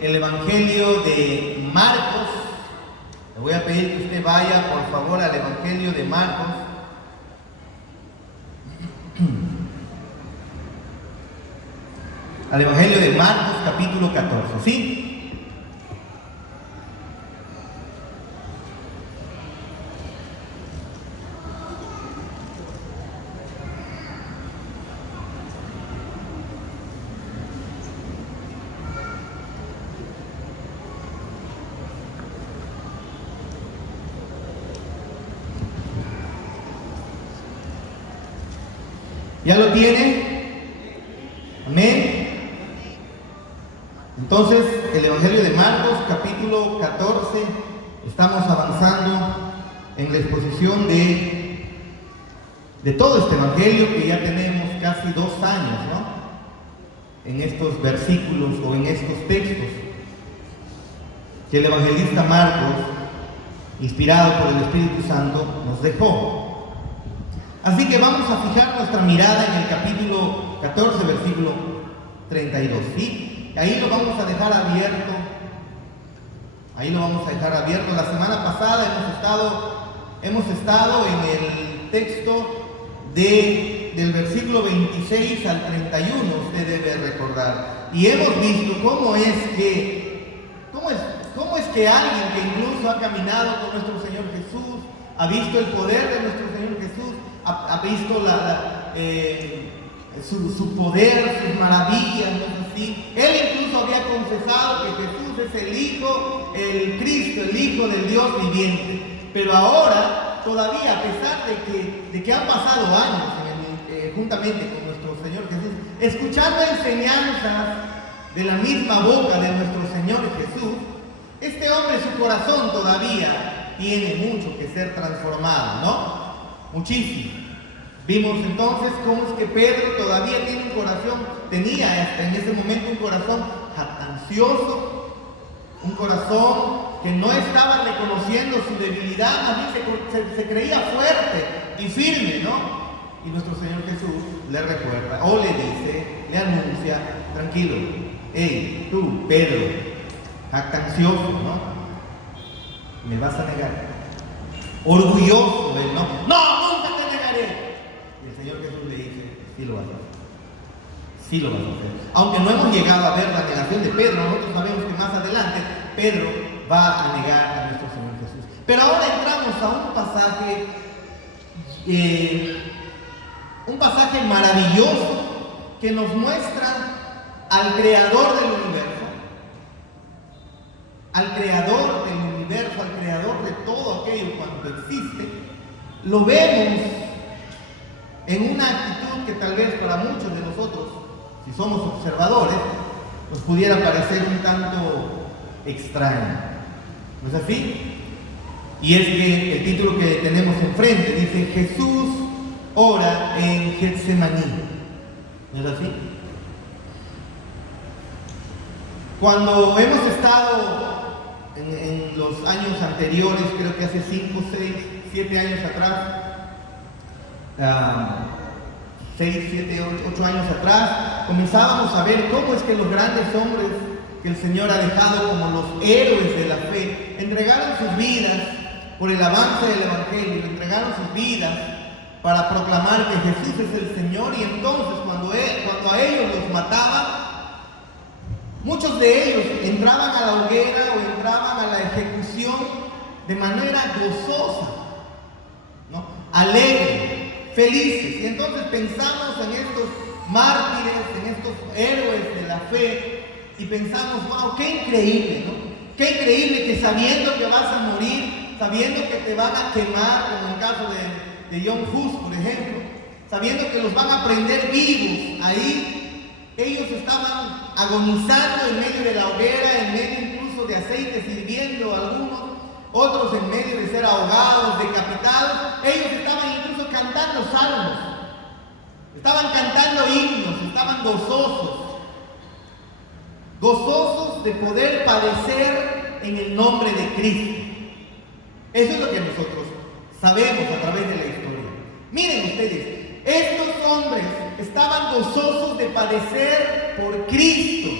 el Evangelio de Marcos. Le voy a pedir que usted vaya, por favor, al Evangelio de Marcos. Al Evangelio de Marcos, capítulo 14, ¿sí? ¿Ya lo tiene? Amén. Entonces, el Evangelio de Marcos, capítulo 14, estamos avanzando en la exposición de todo este Evangelio que ya tenemos casi 2 años, ¿no? En estos versículos o en estos textos que el evangelista Marcos, inspirado por el Espíritu Santo, nos dejó. Así que vamos a fijar nuestra mirada en el capítulo 14, versículo 32, ¿sí? Ahí lo vamos a dejar abierto. La semana pasada hemos estado en el texto del versículo 26 al 31, usted debe recordar. Y hemos visto cómo es que alguien que incluso ha caminado con nuestro Señor Jesús, ha visto el poder de nuestro Señor Jesús, ha visto su poder, sus maravillas, ¿no es así? Él incluso había confesado que Jesús es el Hijo, el Cristo, el Hijo del Dios viviente. Pero ahora, todavía, a pesar de que han pasado años juntamente con nuestro Señor Jesús, escuchando enseñanzas de la misma boca de nuestro Señor Jesús, este hombre, su corazón todavía tiene mucho que ser transformado, ¿no? Muchísimo. Vimos entonces cómo es que Pedro todavía tenía en ese momento un corazón jactancioso, un corazón que no estaba reconociendo su debilidad, más bien se creía fuerte y firme, ¿no? Y nuestro Señor Jesús le recuerda, o le dice, le anuncia, tranquilo, hey, tú, Pedro, jactancioso, ¿no? Me vas a negar. Orgulloso, ¿no? No, nunca te negaré. Y el Señor Jesús le dice, sí lo vas a hacer. Sí lo vas a hacer. Aunque no hemos llegado a ver la negación de Pedro, nosotros sabemos que más adelante Pedro va a negar a nuestro Señor Jesús. Pero ahora entramos a un pasaje maravilloso que nos muestra al Creador del universo, al Creador de todo aquello cuanto existe. Lo vemos en una actitud que tal vez para muchos de nosotros, si somos observadores, nos pudiera parecer un tanto extraño. ¿No es así? Y es que el título que tenemos enfrente dice: Jesús ora en Getsemaní. ¿No es así? Cuando hemos estado en los años anteriores, creo que hace 5, 6, 7 años atrás, 6, 7, 8 años atrás, comenzábamos a ver cómo es que los grandes hombres que el Señor ha dejado como los héroes de la fe, entregaron sus vidas por el avance del Evangelio, entregaron sus vidas para proclamar que Jesús es el Señor. Y entonces cuando a ellos los mataban, muchos de ellos entraban a la hoguera o entraban a la ejecución de manera gozosa, ¿no? Alegre, felices. Y entonces pensamos en estos mártires, en estos héroes de la fe, y pensamos, wow, qué increíble, ¿no? Qué increíble que sabiendo que vas a morir, sabiendo que te van a quemar, como en el caso de John Hus, por ejemplo, sabiendo que los van a prender vivos ahí, ellos estaban agonizando en medio de la hoguera, en medio incluso de aceite hirviendo algunos, otros en medio de ser ahogados, decapitados. Ellos estaban incluso cantando salmos, estaban cantando himnos, estaban gozosos de poder padecer en el nombre de Cristo. Eso es lo que nosotros sabemos a través de la historia. Miren ustedes, estos hombres estaban gozosos de padecer por Cristo,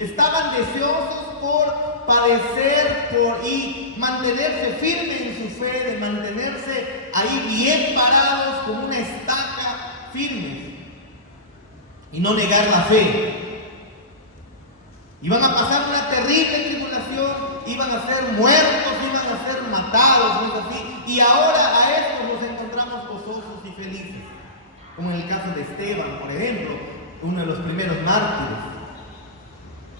estaban deseosos por padecer y mantenerse firme en su fe, de mantenerse ahí bien parados con una estaca firmes y no negar la fe. Iban a pasar una terrible tribulación, iban a ser muertos, iban a ser matados, ¿no es así? Y ahora a estos los encontramos gozosos y felices, como en el caso de Esteban, por ejemplo, uno de los primeros mártires.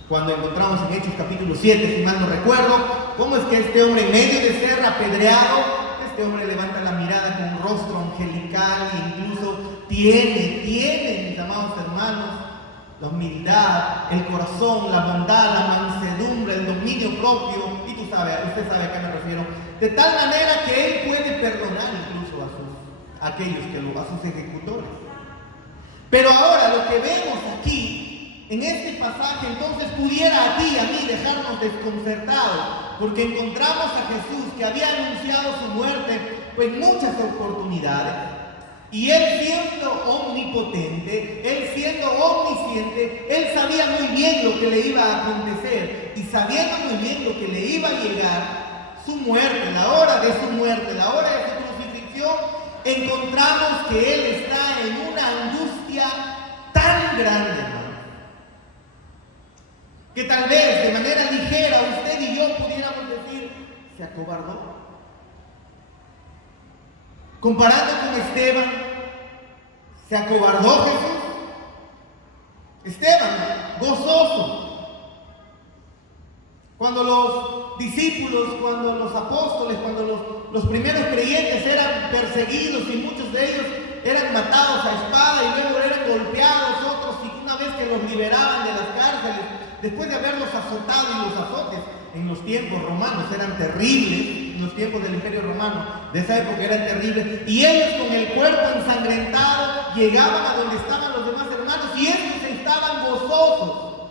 Cuando encontramos en Hechos capítulo 7, si mal no recuerdo, cómo es que este hombre, en medio de ser apedreado, este hombre levanta la mirada con un rostro angelical e incluso tiene, mis amados hermanos, la humildad, el corazón, la bondad, la mansedumbre, el dominio propio, y usted sabe a qué me refiero, de tal manera que él puede perdonar incluso a sus ejecutores. Pero ahora lo que vemos aquí, en este pasaje, entonces pudiera a ti y a mí dejarnos desconcertados, porque encontramos a Jesús que había anunciado su muerte en muchas oportunidades. Y él siendo omnipotente, él siendo omnisciente, él sabía muy bien lo que le iba a acontecer. Y sabiendo muy bien lo que le iba a llegar, su muerte, la hora de su muerte, la hora de su crucifixión, encontramos que él está en una angustia tan grande, hermano, que tal vez de manera ligera usted y yo pudiéramos decir, se acobardó. Comparando con Esteban, ¿se acobardó Jesús? Esteban, gozoso. Cuando los discípulos, cuando los apóstoles, cuando los primeros creyentes eran perseguidos y muchos de ellos eran matados a espada y luego eran golpeados, otros, y una vez que los liberaban de las cárceles, después de haberlos azotado, y los azotes en los tiempos romanos eran terribles, en los tiempos del Imperio Romano de esa época eran terribles, y ellos con el cuerpo ensangrentado llegaban a donde estaban los demás hermanos y estos estaban gozosos,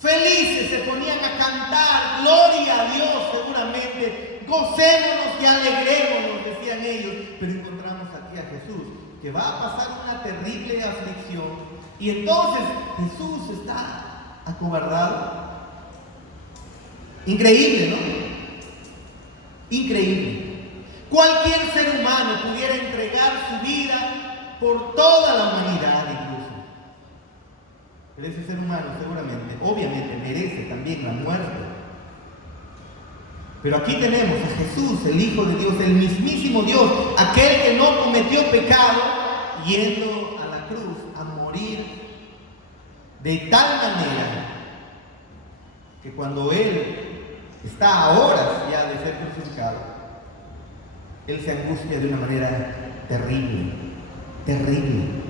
felices, se ponían a cantar, gloria a Dios, seguramente, gocémonos y alegrémonos, decían ellos. Pero encontramos aquí a Jesús, que va a pasar una terrible aflicción, y entonces Jesús está acobardado. Increíble, ¿no? Increíble. Cualquier ser humano pudiera entregar su vida por toda la humanidad incluso. Pero ese ser humano seguramente, obviamente, merece también la muerte. Pero aquí tenemos a Jesús, el Hijo de Dios, el mismísimo Dios, aquel que no cometió pecado, yendo a la cruz a morir de tal manera que cuando Él está a horas ya de ser crucificado, Él se angustia de una manera terrible, terrible.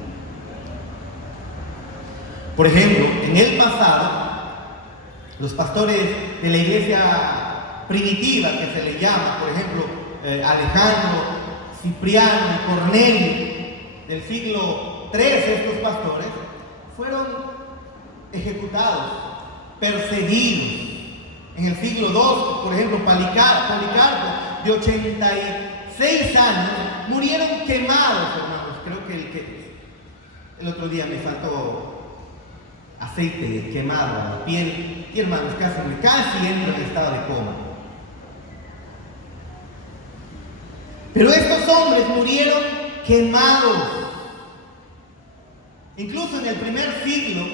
Por ejemplo, en el pasado, los pastores de la iglesia primitiva, que se le llama, por ejemplo, Alejandro, Cipriano y Cornelio, del siglo III, estos pastores, fueron ejecutados, perseguidos. En el siglo II, por ejemplo, Policarpo, de 86 años, murieron quemados, hermanos. Creo que el otro día me faltó aceite quemado a la piel, y hermanos, casi entro en estado de coma. Pero estos hombres murieron quemados. Incluso en el primer siglo,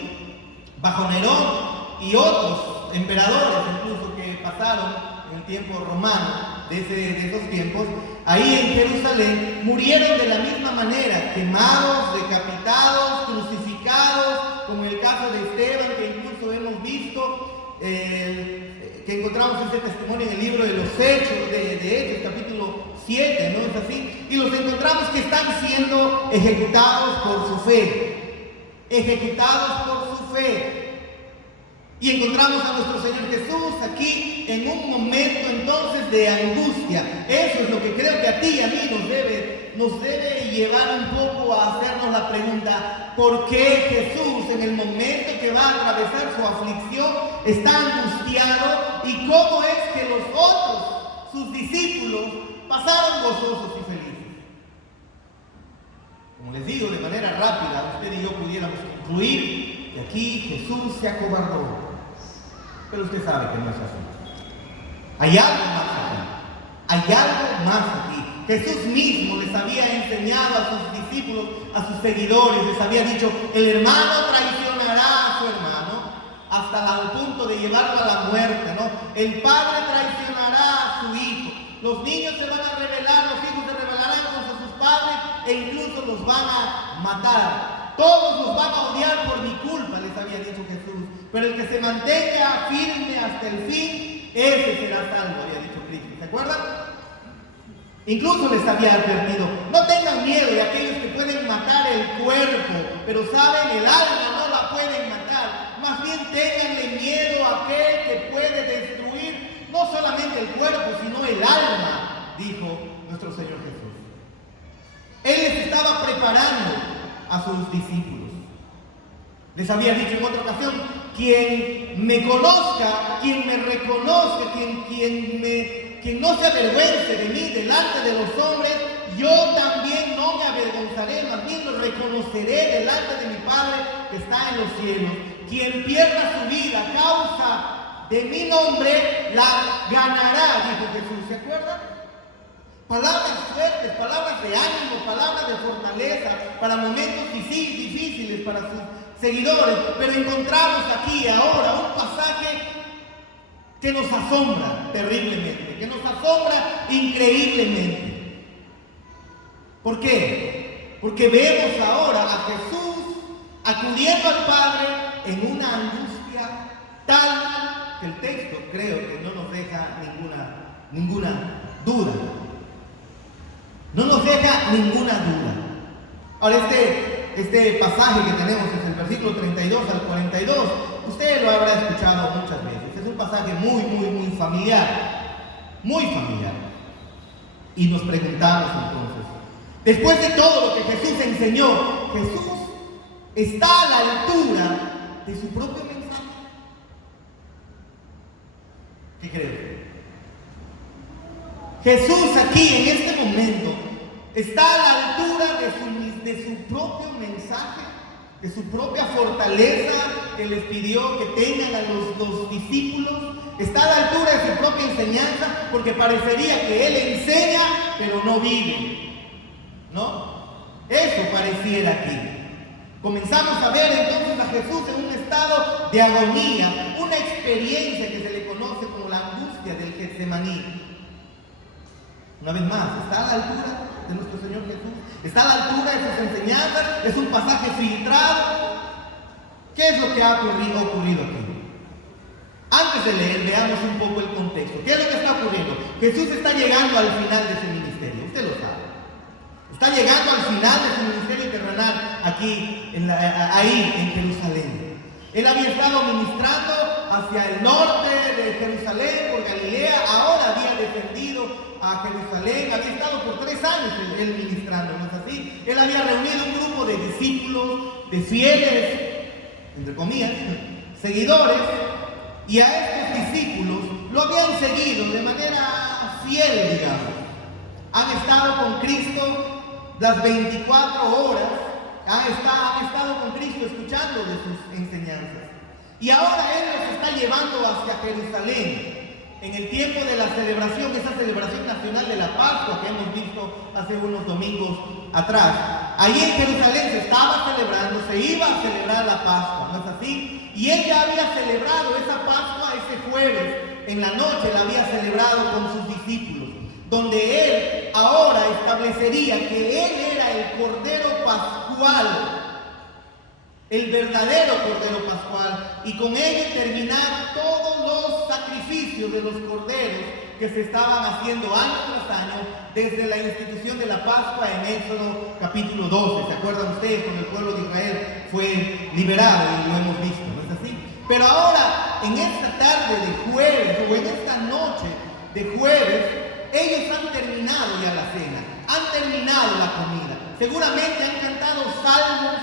bajo Nerón y otros emperadores incluso que pasaron en el tiempo romano de esos tiempos, ahí en Jerusalén murieron de la misma manera, quemados, decapitados, crucificados, como en el caso de Esteban, que incluso hemos visto, que encontramos ese testimonio en el libro de los Hechos, de Hechos, capítulo 7, ¿no es así? Y los encontramos que están siendo ejecutados por su fe, ejecutados por su fe. Y encontramos a nuestro Señor Jesús aquí en un momento entonces de angustia. Eso es lo que creo que a ti y a mí nos debe llevar un poco a hacernos la pregunta: ¿por qué Jesús en el momento que va a atravesar su aflicción está angustiado? ¿Y cómo es que los otros, sus discípulos, pasaron gozosos y felices? Como les digo, de manera rápida, usted y yo pudiéramos concluir que aquí Jesús se acobardó. Pero usted sabe que no es así. Hay algo más aquí. Hay algo más aquí. Jesús mismo les había enseñado a sus discípulos, a sus seguidores, les había dicho: el hermano traicionará a su hermano hasta el punto de llevarlo a la muerte, ¿no? El padre traicionará a su hijo. Los niños se van a rebelar, los hijos se rebelarán contra sus padres e incluso los van a matar. Todos los van a odiar por mi culpa, les había dicho Jesús. Pero el que se mantenga firme hasta el fin, ese será salvo, había dicho Cristo. ¿Se acuerdan? Incluso les había advertido: no tengan miedo de aquellos que pueden matar el cuerpo, pero saben, el alma no la pueden matar. Más bien ténganle miedo a aquel que puede destruir no solamente el cuerpo, sino el alma, dijo nuestro Señor Jesús. Él les estaba preparando a sus discípulos. Les había dicho en otra ocasión: quien me conozca, quien me reconozca, quien no se avergüence de mí delante de los hombres, yo también no me avergonzaré, más bien lo reconoceré delante de mi Padre que está en los cielos. Quien pierda su vida a causa de mi nombre, la ganará, dijo Jesús. ¿Se acuerdan? Palabras fuertes, palabras de ánimo, palabras de fortaleza para momentos difíciles para sus seguidores. Pero encontramos aquí ahora un pasaje que nos asombra terriblemente, que nos asombra increíblemente. ¿Por qué? Porque vemos ahora a Jesús acudiendo al Padre en una angustia tal que el texto creo que no nos deja ninguna duda. No nos deja ninguna duda. Ahora este pasaje que tenemos es el versículo 32 al 42. Usted lo habrá escuchado muchas veces. Es un pasaje muy familiar. Muy familiar. Y nos preguntamos entonces, después de todo lo que Jesús enseñó, ¿Jesús está a la altura de su propio mensaje? ¿Qué cree? Jesús aquí en este momento está a la altura de su propio mensaje, de su propia fortaleza que les pidió que tengan a los discípulos. Está a la altura de su propia enseñanza, porque parecería que Él enseña pero no vive, ¿no? Eso pareciera aquí. Comenzamos a ver entonces a Jesús en un estado de agonía, una experiencia que se le conoce como la angustia del Getsemaní. Una vez más, está a la altura de nuestro Señor Jesús, está a la altura de sus enseñanzas, es un pasaje filtrado. ¿Qué es lo que ha ocurrido aquí? Antes de leer, veamos un poco el contexto. ¿Qué es lo que está ocurriendo? Jesús está llegando al final de su ministerio, usted lo sabe. Está llegando al final de su ministerio terrenal aquí, ahí en Jerusalén. Él había estado ministrando hacia el norte de Jerusalén, por Galilea. Ahora había defendido a Jerusalén. Había estado por 3 años él ministrando, ¿no es así? Él había reunido un grupo de discípulos, de fieles, entre comillas, seguidores. Y a estos discípulos lo habían seguido de manera fiel, digamos. Han estado con Cristo las 24 horas, han estado con Cristo escuchando de sus enseñanzas. Y ahora Él los está llevando hacia Jerusalén, en el tiempo de la celebración, esa celebración nacional de la Pascua que hemos visto hace unos domingos atrás. Allí en Jerusalén se estaba celebrando, se iba a celebrar la Pascua, ¿no es así? Y Él ya había celebrado esa Pascua ese jueves, en la noche la había celebrado con sus discípulos, donde Él ahora establecería que Él era el Cordero Pascual, el verdadero Cordero Pascual, y con ello terminar todos los sacrificios de los corderos que se estaban haciendo año tras año desde la institución de la Pascua en Éxodo capítulo 12. ¿Se acuerdan ustedes? Cuando el pueblo de Israel fue liberado, y lo hemos visto, ¿no es así? Pero ahora, en esta tarde de jueves, o en esta noche de jueves, ellos han terminado ya la cena, han terminado la comida. Seguramente han cantado salmos,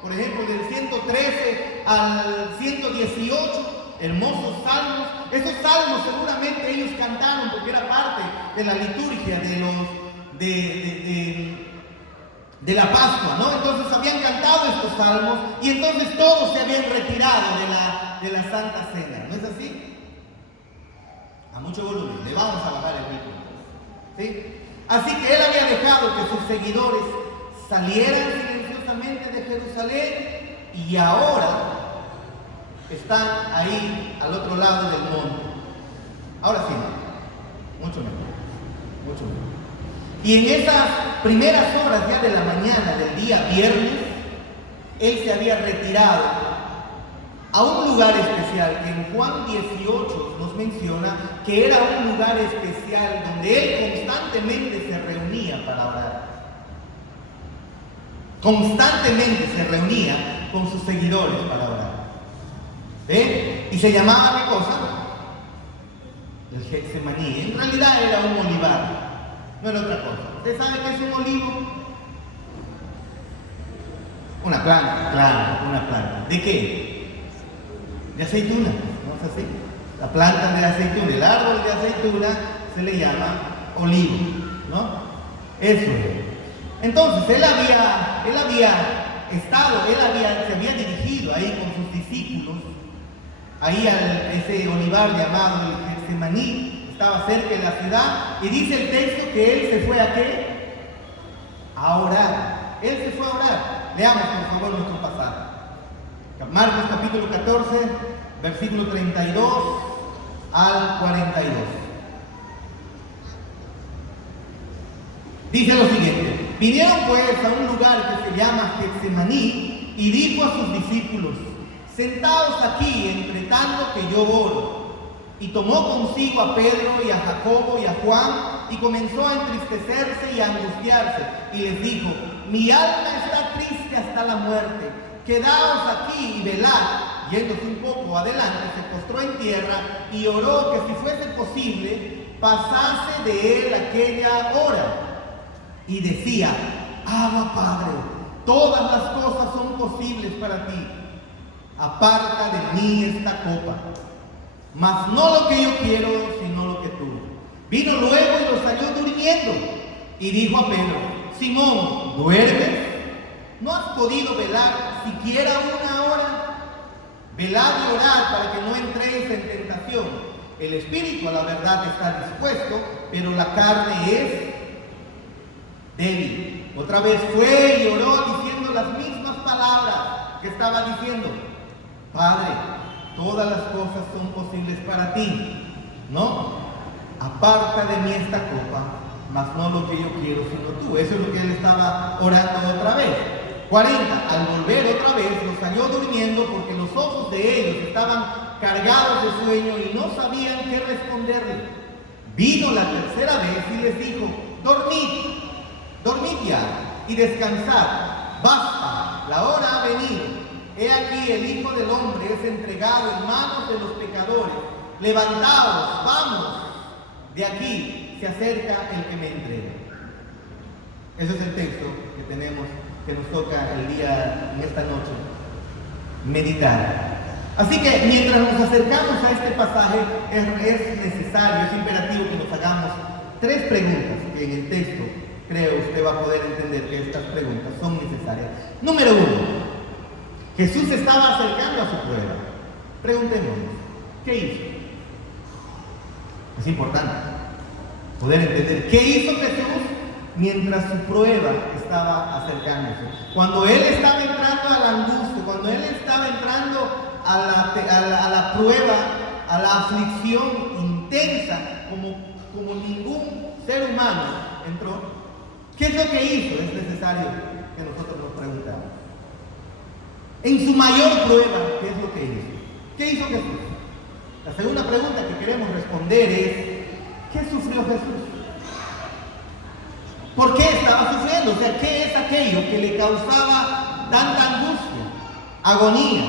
por ejemplo, del 113 al 118, hermosos salmos. Esos salmos seguramente ellos cantaron porque era parte de la liturgia de la Pascua, ¿no? Entonces habían cantado estos salmos y entonces todos se habían retirado de la Santa Cena. ¿No es así? A mucho volumen. Le vamos a bajar el micro. ¿Sí? Así que él había dejado que sus seguidores salieran silenciosamente de Jerusalén y ahora están ahí al otro lado del monte. Ahora sí, mucho mejor, mucho mejor. Y en esas primeras horas ya de la mañana del día viernes, él se había retirado a un lugar especial que en Juan 18 nos menciona que era un lugar especial donde él constantemente se reunía para orar. Constantemente se reunía con sus seguidores para orar. ¿Ve? Y se llamaba, ¿qué cosa? El Getsemaní. En realidad era un olivar, no era otra cosa. ¿Usted sabe qué es un olivo? Una planta, claro, una planta. ¿De qué? De aceituna, ¿no es así? La planta de aceituna, el árbol de aceituna se le llama olivo, ¿no? Eso es. Entonces, él se había dirigido ahí con sus discípulos, ahí a ese olivar llamado el Getsemaní, estaba cerca de la ciudad, y dice el texto que él se fue ¿a qué? A orar. Él se fue a orar. Leamos por favor nuestro pasaje. Marcos capítulo 14, versículo 32 al 42. Dice lo siguiente: vinieron pues a un lugar que se llama Getsemaní y dijo a sus discípulos: sentaos aquí, entre tanto que yo oro. Y tomó consigo a Pedro y a Jacobo y a Juan y comenzó a entristecerse y a angustiarse. Y les dijo: mi alma está triste hasta la muerte. Quedaos aquí y velad. Yéndose un poco adelante, se postró en tierra y oró que si fuese posible pasase de él aquella hora. Y decía: Abba, Padre, todas las cosas son posibles para ti. Aparta de mí esta copa, mas no lo que yo quiero, sino lo que tú. Vino luego y los halló durmiendo, y dijo a Pedro: Simón, ¿duermes? ¿No has podido velar siquiera una hora? Velad y orad para que no entréis en tentación. El espíritu a la verdad está dispuesto, pero la carne es débil. Otra vez fue y oró diciendo las mismas palabras que estaba diciendo: Padre, todas las cosas son posibles para ti, ¿no? Aparta de mí esta copa, mas no lo que yo quiero, sino tú. Eso es lo que él estaba orando otra vez. 40. Al volver otra vez los halló durmiendo, porque los ojos de ellos estaban cargados de sueño y no sabían qué responderle. Vino la tercera vez y les dijo: dormid ya y descansad, basta, la hora ha venido. He aquí el Hijo del Hombre es entregado en manos de los pecadores. Levantaos, vamos, de aquí se acerca el que me entrega. Ese es el texto que tenemos, que nos toca en esta noche, meditar. Así que mientras nos acercamos a este pasaje, es necesario, es imperativo que nos hagamos tres preguntas que en el texto, creo, usted va a poder entender que estas preguntas son necesarias. Número 1, Jesús estaba acercando a su prueba. Preguntémonos, ¿qué hizo? Es importante poder entender qué hizo Jesús mientras su prueba estaba acercándose. Cuando él estaba entrando a la angustia, cuando él estaba entrando a la prueba, a la aflicción intensa, como ningún ser humano entró, ¿qué es lo que hizo? Es necesario que nosotros nos preguntamos. En su mayor prueba, ¿qué es lo que hizo? ¿Qué hizo Jesús? La segunda pregunta que queremos responder es: ¿qué sufrió Jesús? ¿Por qué estaba sufriendo? O sea, ¿qué es aquello que le causaba tanta angustia, agonía?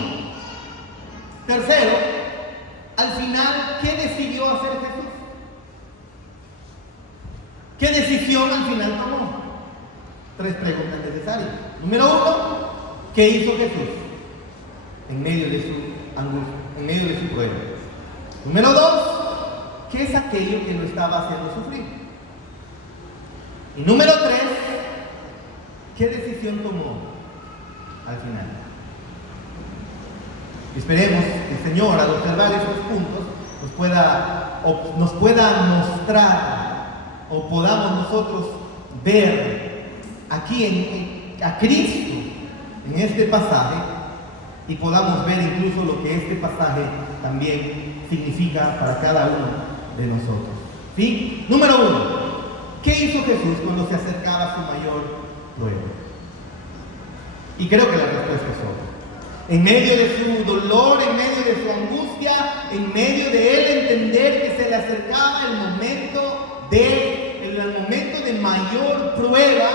Tercero, al final, ¿qué decidió hacer Jesús? ¿Qué decisión al final tomó? Tres preguntas necesarias. Número 1, ¿qué hizo Jesús en medio de su angustia, en medio de su prueba? Número 2, ¿qué es aquello que lo estaba haciendo sufrir? Y número 3, ¿qué decisión tomó al final? Esperemos que el Señor, al observar estos puntos, nos pueda mostrar o podamos nosotros ver aquí a Cristo en este pasaje y podamos ver incluso lo que este pasaje también significa para cada uno de nosotros. ¿Sí? Número 1. ¿Qué hizo Jesús cuando se acercaba a su mayor prueba? Y creo que la respuesta es obvia. En medio de su dolor, en medio de su angustia, en medio de él entender que se le acercaba el momento de mayor prueba,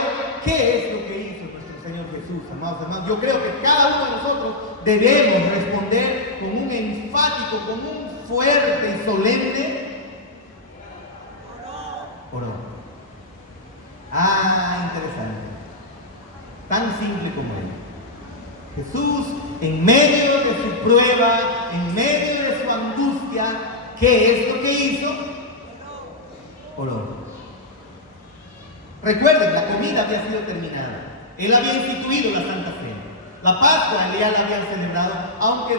¿qué es lo que hizo nuestro Señor Jesús, amados hermanos? Yo creo que cada uno de nosotros debemos responder con un enfático, con un fuerte y solemne oró. Interesante. Tan simple como él. Jesús, en medio de su prueba, en medio de su angustia, ¿qué es lo que hizo? Oró. Recuerden, la comida había sido terminada. Él había instituido la Santa Cena. La Pascua ya la habían celebrado, aunque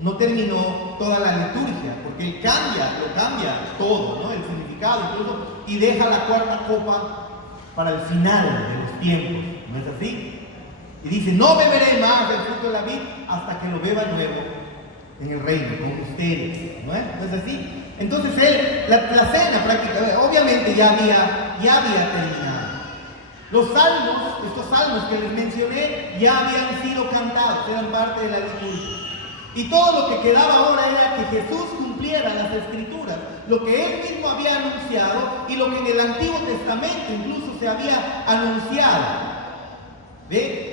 no terminó toda la liturgia, porque él lo cambia todo, ¿no? El significado incluso, y deja la cuarta copa para el final de los tiempos. ¿No es así? Y dice, no beberé más del fruto de la vid hasta que lo beba nuevo en el reino, con ustedes. ¿No es así? Entonces la cena prácticamente, obviamente ya había terminado. Los salmos, estos salmos que les mencioné, ya habían sido cantados, eran parte de la liturgia. Y todo lo que quedaba ahora era que Jesús cumpliera las Escrituras, lo que él mismo había anunciado y lo que en el Antiguo Testamento incluso se había anunciado. ¿Ve?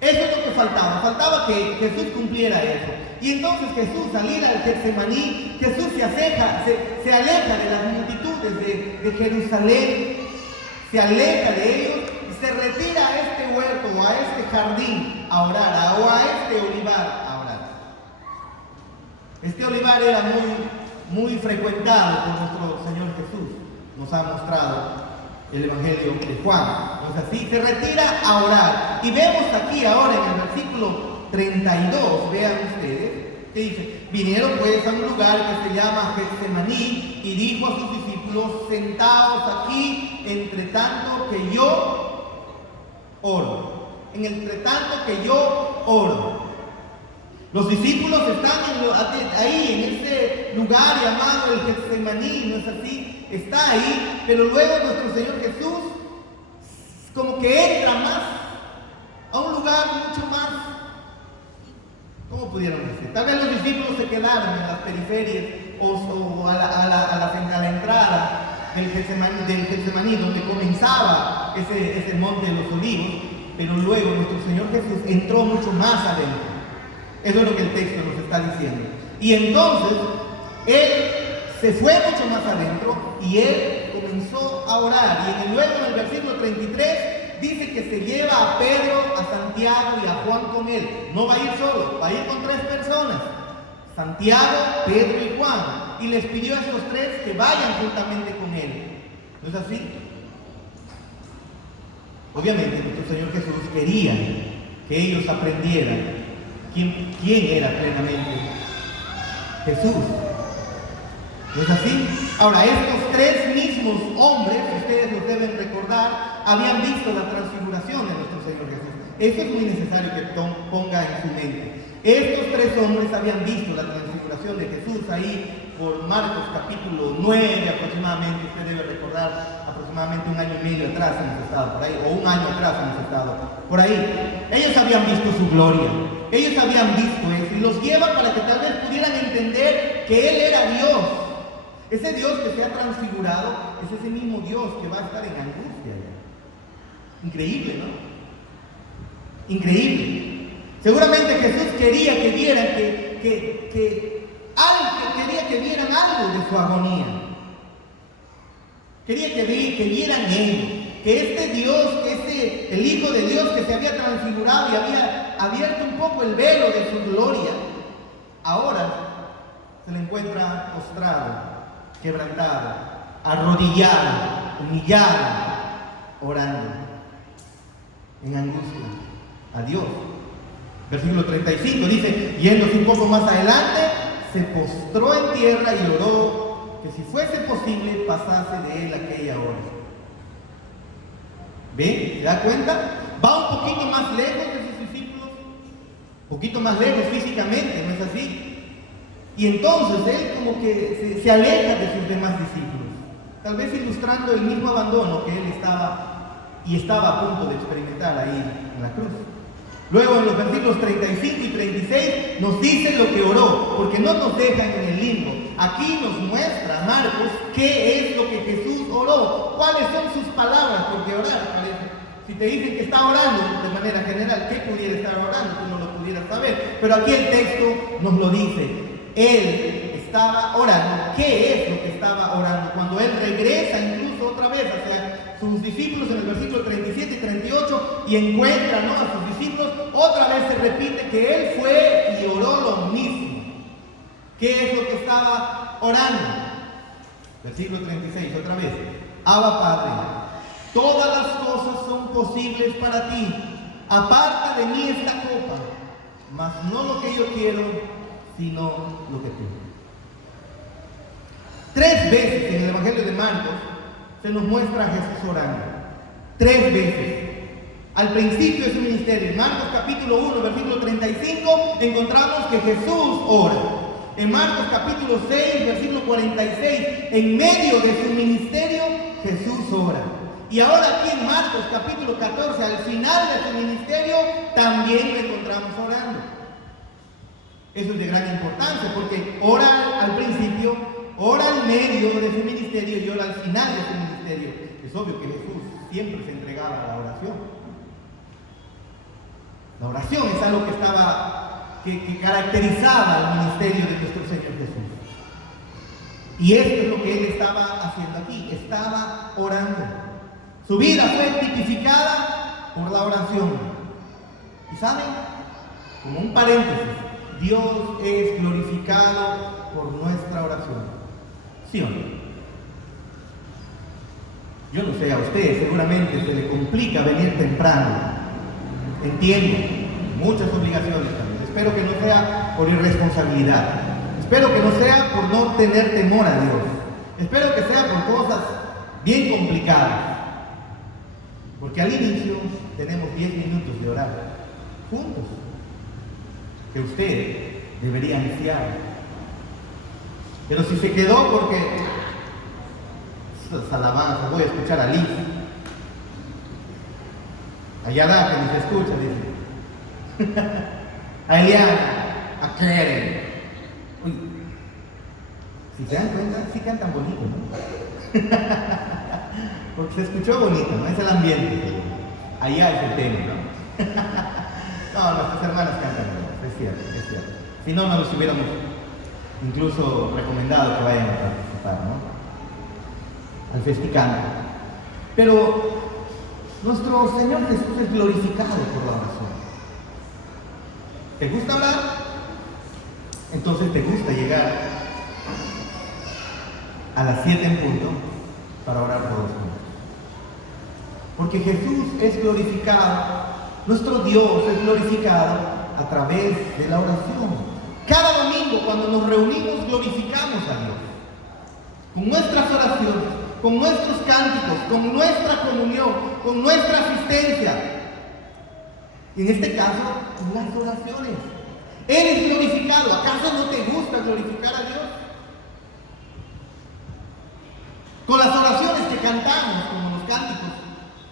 Eso es lo que faltaba que Jesús cumpliera eso. Y entonces Jesús, al ir al Getsemaní, Jesús se aleja de las multitudes de Jerusalén, se aleja de ellos y se retira a este huerto o a este jardín a orar, o a este olivar a orar. Este olivar era muy frecuentado por nuestro Señor Jesús, nos ha mostrado el Evangelio de Juan. ¿No es así? Se retira a orar. Y vemos aquí ahora en el versículo 32, vean ustedes, que dice, vinieron pues a un lugar que se llama Getsemaní y dijo a sus discípulos, sentaos aquí, entre tanto que yo oro. Entre tanto que yo oro. Los discípulos están ahí, en ese lugar llamado el Getsemaní, ¿no es así? Está ahí, pero luego nuestro Señor Jesús como que entra más a un lugar mucho más, ¿cómo pudieron decir? Tal vez los discípulos se quedaron en las periferias o a la entrada del Getsemaní, donde comenzaba ese monte de los olivos, pero luego nuestro Señor Jesús entró mucho más adentro. Eso es lo que el texto nos está diciendo. Y entonces él se fue mucho más adentro y él comenzó a orar. Y luego en el versículo 33 dice que se lleva a Pedro, a Santiago y a Juan con él. No va a ir solo, va a ir con 3 personas. Santiago, Pedro y Juan. Y les pidió a estos 3 que vayan juntamente con él. ¿No es así? Obviamente nuestro Señor Jesús quería que ellos aprendieran quién era plenamente Jesús. ¿No es así? Ahora, estos 3 mismos hombres, ustedes los deben recordar, habían visto la transfiguración de nuestro Señor Jesús. Eso es muy necesario que ponga en su mente. Estos 3 hombres habían visto la transfiguración de Jesús ahí por Marcos capítulo 9 aproximadamente. Usted debe recordar, aproximadamente 1 año y medio atrás hemos estado por ahí, o 1 año atrás hemos estado por ahí. Ellos habían visto su gloria, ellos habían visto eso, y los lleva para que tal vez pudieran entender que Él era Dios. Ese Dios que se ha transfigurado es ese mismo Dios que va a estar en angustia. Increíble, ¿no? Increíble. Seguramente Jesús quería que vieran quería que vieran algo de su agonía. Quería que vieran Él, que este Dios, el Hijo de Dios que se había transfigurado y había abierto un poco el velo de su gloria, ahora se le encuentra postrado, quebrantado, arrodillado, humillado, orando en angustia a Dios. Versículo 35 dice, yéndose un poco más adelante, se postró en tierra y oró que si fuese posible pasase de él aquella hora. ¿Ven? ¿Se da cuenta? Va un poquito más lejos de sus discípulos, un poquito más lejos físicamente, ¿no es así? Y entonces él como que se aleja de sus demás discípulos, tal vez ilustrando el mismo abandono que él estaba a punto de experimentar ahí en la cruz. Luego en los versículos 35 y 36 nos dice lo que oró, porque no nos dejan en el limbo. Aquí nos muestra Marcos qué es lo que Jesús oró, cuáles son sus palabras, porque orar parece. Si te dicen que está orando de manera general, ¿qué pudiera estar orando? Tú no lo pudieras saber. Pero aquí el texto nos lo dice. Él estaba orando. ¿Qué es lo que estaba orando? Cuando él regresa incluso otra vez hacia sus discípulos en el versículo 37 y 38 y encuentra, ¿no?, a sus discípulos, otra vez se repite que él fue y oró lo mismo. ¿Qué es lo que estaba orando? Versículo 36, otra vez. Abba Padre, todas las cosas son posibles para ti. Aparta de mí esta copa, mas no lo que yo quiero, sino lo que tú. 3 veces en el Evangelio de Marcos se nos muestra a Jesús orando. 3 veces. Al principio de su ministerio, en Marcos capítulo 1, versículo 35, encontramos que Jesús ora. En Marcos capítulo 6, versículo 46, en medio de su ministerio, Jesús ora. Y ahora aquí en Marcos capítulo 14, al final de su ministerio, también lo encontramos orando. Eso es de gran importancia, porque ora al principio, ora al medio de su ministerio y ora al final de su ministerio. Es obvio que Jesús siempre se entregaba a la oración. La oración es algo que caracterizaba el ministerio de nuestro Señor Jesús. Y esto es lo que él estaba haciendo aquí, estaba orando. Su vida fue tipificada por la oración. ¿Y saben? Como un paréntesis, Dios es glorificado por nuestra oración. ¿Sí o no? Yo no sé, a usted seguramente se le complica venir temprano. Entiendo, muchas obligaciones también. Espero que no sea por irresponsabilidad. Espero que no sea por no tener temor a Dios. Espero que sea por cosas bien complicadas. Porque al inicio tenemos 10 minutos de orar juntos, que usted debería iniciar. Pero si se quedó porque estas alabanzas, voy a escuchar a Liz, allá da que ni se escucha, dice, a Eliana, a Karen. Uy, si se dan cuenta, sí cantan bonito, ¿no? Porque se escuchó bonito, ¿no? Es el ambiente. Allá es el tema, ¿no? No, nuestras hermanas cantan bonito, es cierto, es cierto. Si no, no los hubiéramos incluso recomendado que vayan a participar, ¿no? Al festicanto. Pero nuestro Señor Jesús es glorificado por la oración. ¿Te gusta orar? Entonces te gusta llegar a las 7 en punto para orar todos juntos. Porque Jesús es glorificado, nuestro Dios es glorificado a través de la oración. Cada domingo cuando nos reunimos glorificamos a Dios. Con nuestras oraciones, con nuestros cánticos, con nuestra comunión, con nuestra asistencia. En este caso, con las oraciones. Él es glorificado. ¿Acaso no te gusta glorificar a Dios? Con las oraciones que cantamos, como los cánticos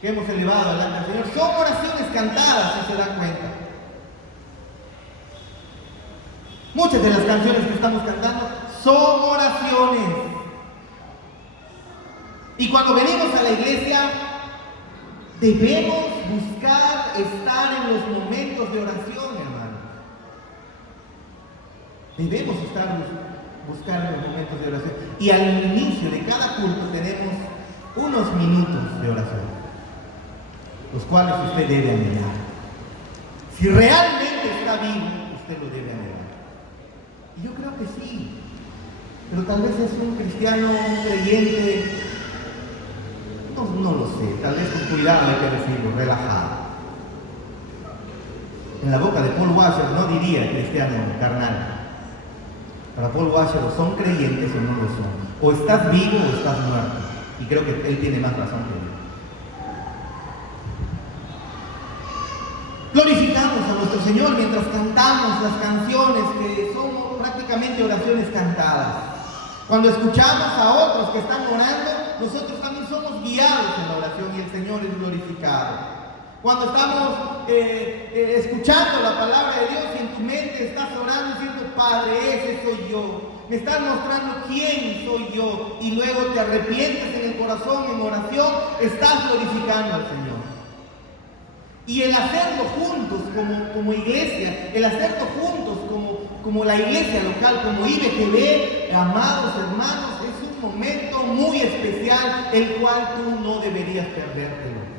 que hemos elevado delante del Señor, son oraciones cantadas, si se dan cuenta. Muchas de las canciones que estamos cantando son oraciones. Y cuando venimos a la iglesia, debemos buscar estar en los momentos de oración, hermano. Debemos buscar en los momentos de oración. Y al inicio de cada culto tenemos unos minutos de oración, los cuales usted debe anhelar. Si realmente está vivo, usted lo debe anhelar. Y yo creo que sí, pero tal vez es un cristiano, un creyente, no lo sé, tal vez con cuidado hay que decirlo, relajado. en la boca de Paul Washer no diría cristiano carnal. Para Paul Washer o son creyentes o no lo son. O estás vivo o estás muerto. Y creo que él tiene más razón que yo. Glorificamos a nuestro Señor mientras cantamos las canciones que son prácticamente oraciones cantadas. Cuando escuchamos a otros que están orando, nosotros también somos guiados en la oración y el Señor es glorificado. Cuando estamos escuchando la palabra de Dios y en tu mente estás orando diciendo, Padre, ese soy yo. Me estás mostrando quién soy yo. Y luego te arrepientes en el corazón, en oración, estás glorificando al Señor. Y el hacerlo juntos como iglesia, el hacerlo juntos como la iglesia local, como IBGB, amados hermanos, es un momento muy especial, el cual tú no deberías perdértelo.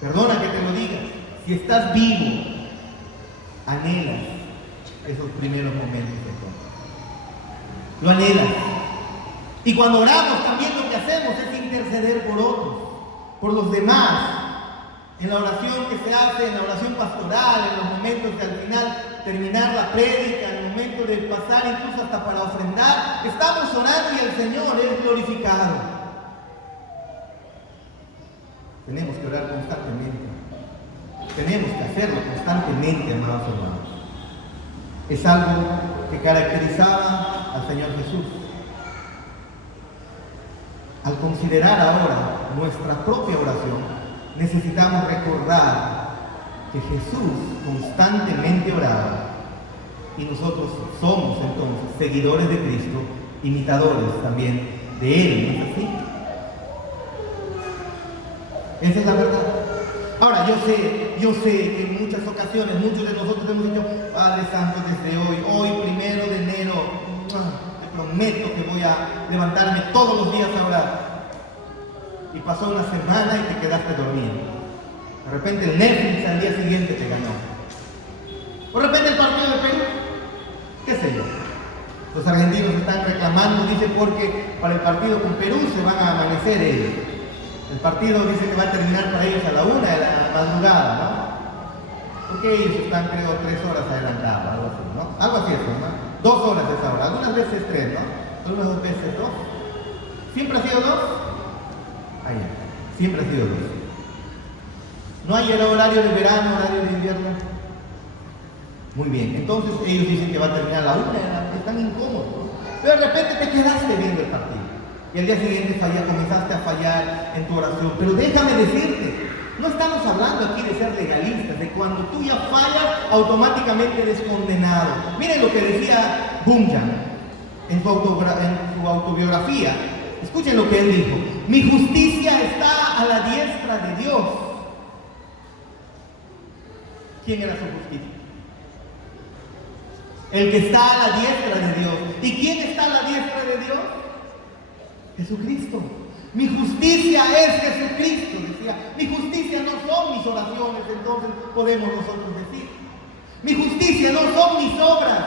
Perdona que te lo diga, si estás vivo, anhelas esos primeros momentos de todo. Lo anhelas. Y cuando oramos también lo que hacemos es interceder por otros, por los demás. En la oración que se hace, en la oración pastoral, en los momentos de al final terminar la prédica, en el momento de pasar incluso hasta para ofrendar, estamos orando y el Señor es glorificado. Tenemos que orar constantemente. Tenemos que hacerlo constantemente, amados hermanos. Es algo que caracterizaba al Señor Jesús. Al considerar ahora nuestra propia oración, necesitamos recordar que Jesús constantemente oraba y nosotros somos entonces seguidores de Cristo, imitadores también de Él, ¿no es así? Esa es la verdad. Ahora, yo sé que en muchas ocasiones muchos de nosotros hemos dicho, Padre Santo, desde hoy 1 de enero, te prometo que voy a levantarme todos los días a orar. Y pasó una semana y te quedaste dormido. De repente el Netflix al día siguiente te ganó. O de repente el partido de Perú, qué sé yo. Los argentinos están reclamando, dicen, porque para el partido con Perú se van a amanecer ellos. El partido dice que va a terminar para ellos a la 1 de la madrugada, ¿no? Porque ellos están, creo, 3 horas adelantados, algo así, ¿no? Algo así es, ¿no? 2 horas es ahora, algunas veces 3, ¿no? Algunas veces 2. ¿Siempre ha sido 2? Siempre ha sido 2. ¿No hay el horario de verano, horario de invierno? Muy bien, entonces ellos dicen que va a terminar a la 1, están incómodos, ¿no? Pero de repente te quedaste viendo el partido y al día siguiente comenzaste a fallar en tu oración. Pero déjame decirte, no estamos hablando aquí de ser legalistas, de cuando tú ya fallas, automáticamente eres condenado. Miren lo que decía Bunyan en su autobiografía. Escuchen lo que él dijo: mi justicia está a la diestra de Dios. ¿Quién era su justicia? El que está a la diestra de Dios. ¿Y quién está a la diestra de Dios? Jesucristo. Mi justicia es Jesucristo, decía. Mi justicia no son mis oraciones, entonces podemos nosotros decir. Mi justicia no son mis obras.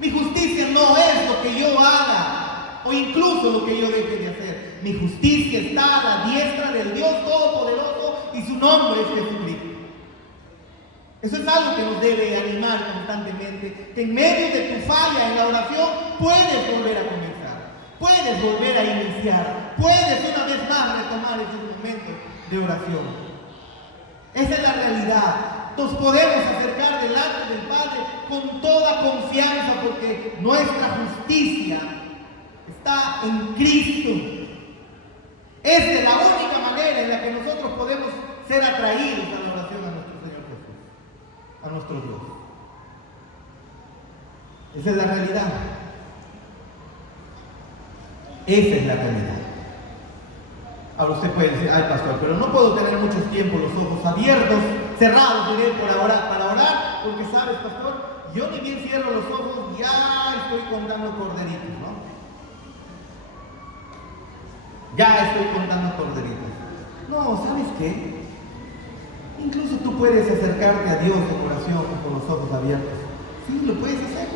Mi justicia no es lo que yo haga o incluso lo que yo deje de hacer. Mi justicia está a la diestra del Dios Todopoderoso y su nombre es Jesucristo. Eso es algo que nos debe animar constantemente, que en medio de tu falla en la oración puedes volver a comenzar, puedes volver a iniciar, puedes una vez más retomar esos momentos de oración. Esa es la realidad. Nos podemos acercar delante del Padre con toda confianza porque nuestra justicia está en Cristo. Esta es la única manera en la que nosotros podemos ser atraídos a la oración a nuestro Señor Jesús, a nuestro Dios. Esa es la realidad. Esa es la realidad. Ahora usted puede decir, ay pastor, pero no puedo tener mucho tiempo los ojos abiertos, cerrados, diré, para orar, porque sabes, pastor, yo ni bien cierro los ojos, ya estoy contando corderitos, ¿no? Ya estoy contando corderitos. No, ¿sabes qué? Incluso tú puedes acercarte a Dios en oración con los ojos abiertos. Sí, lo puedes hacer.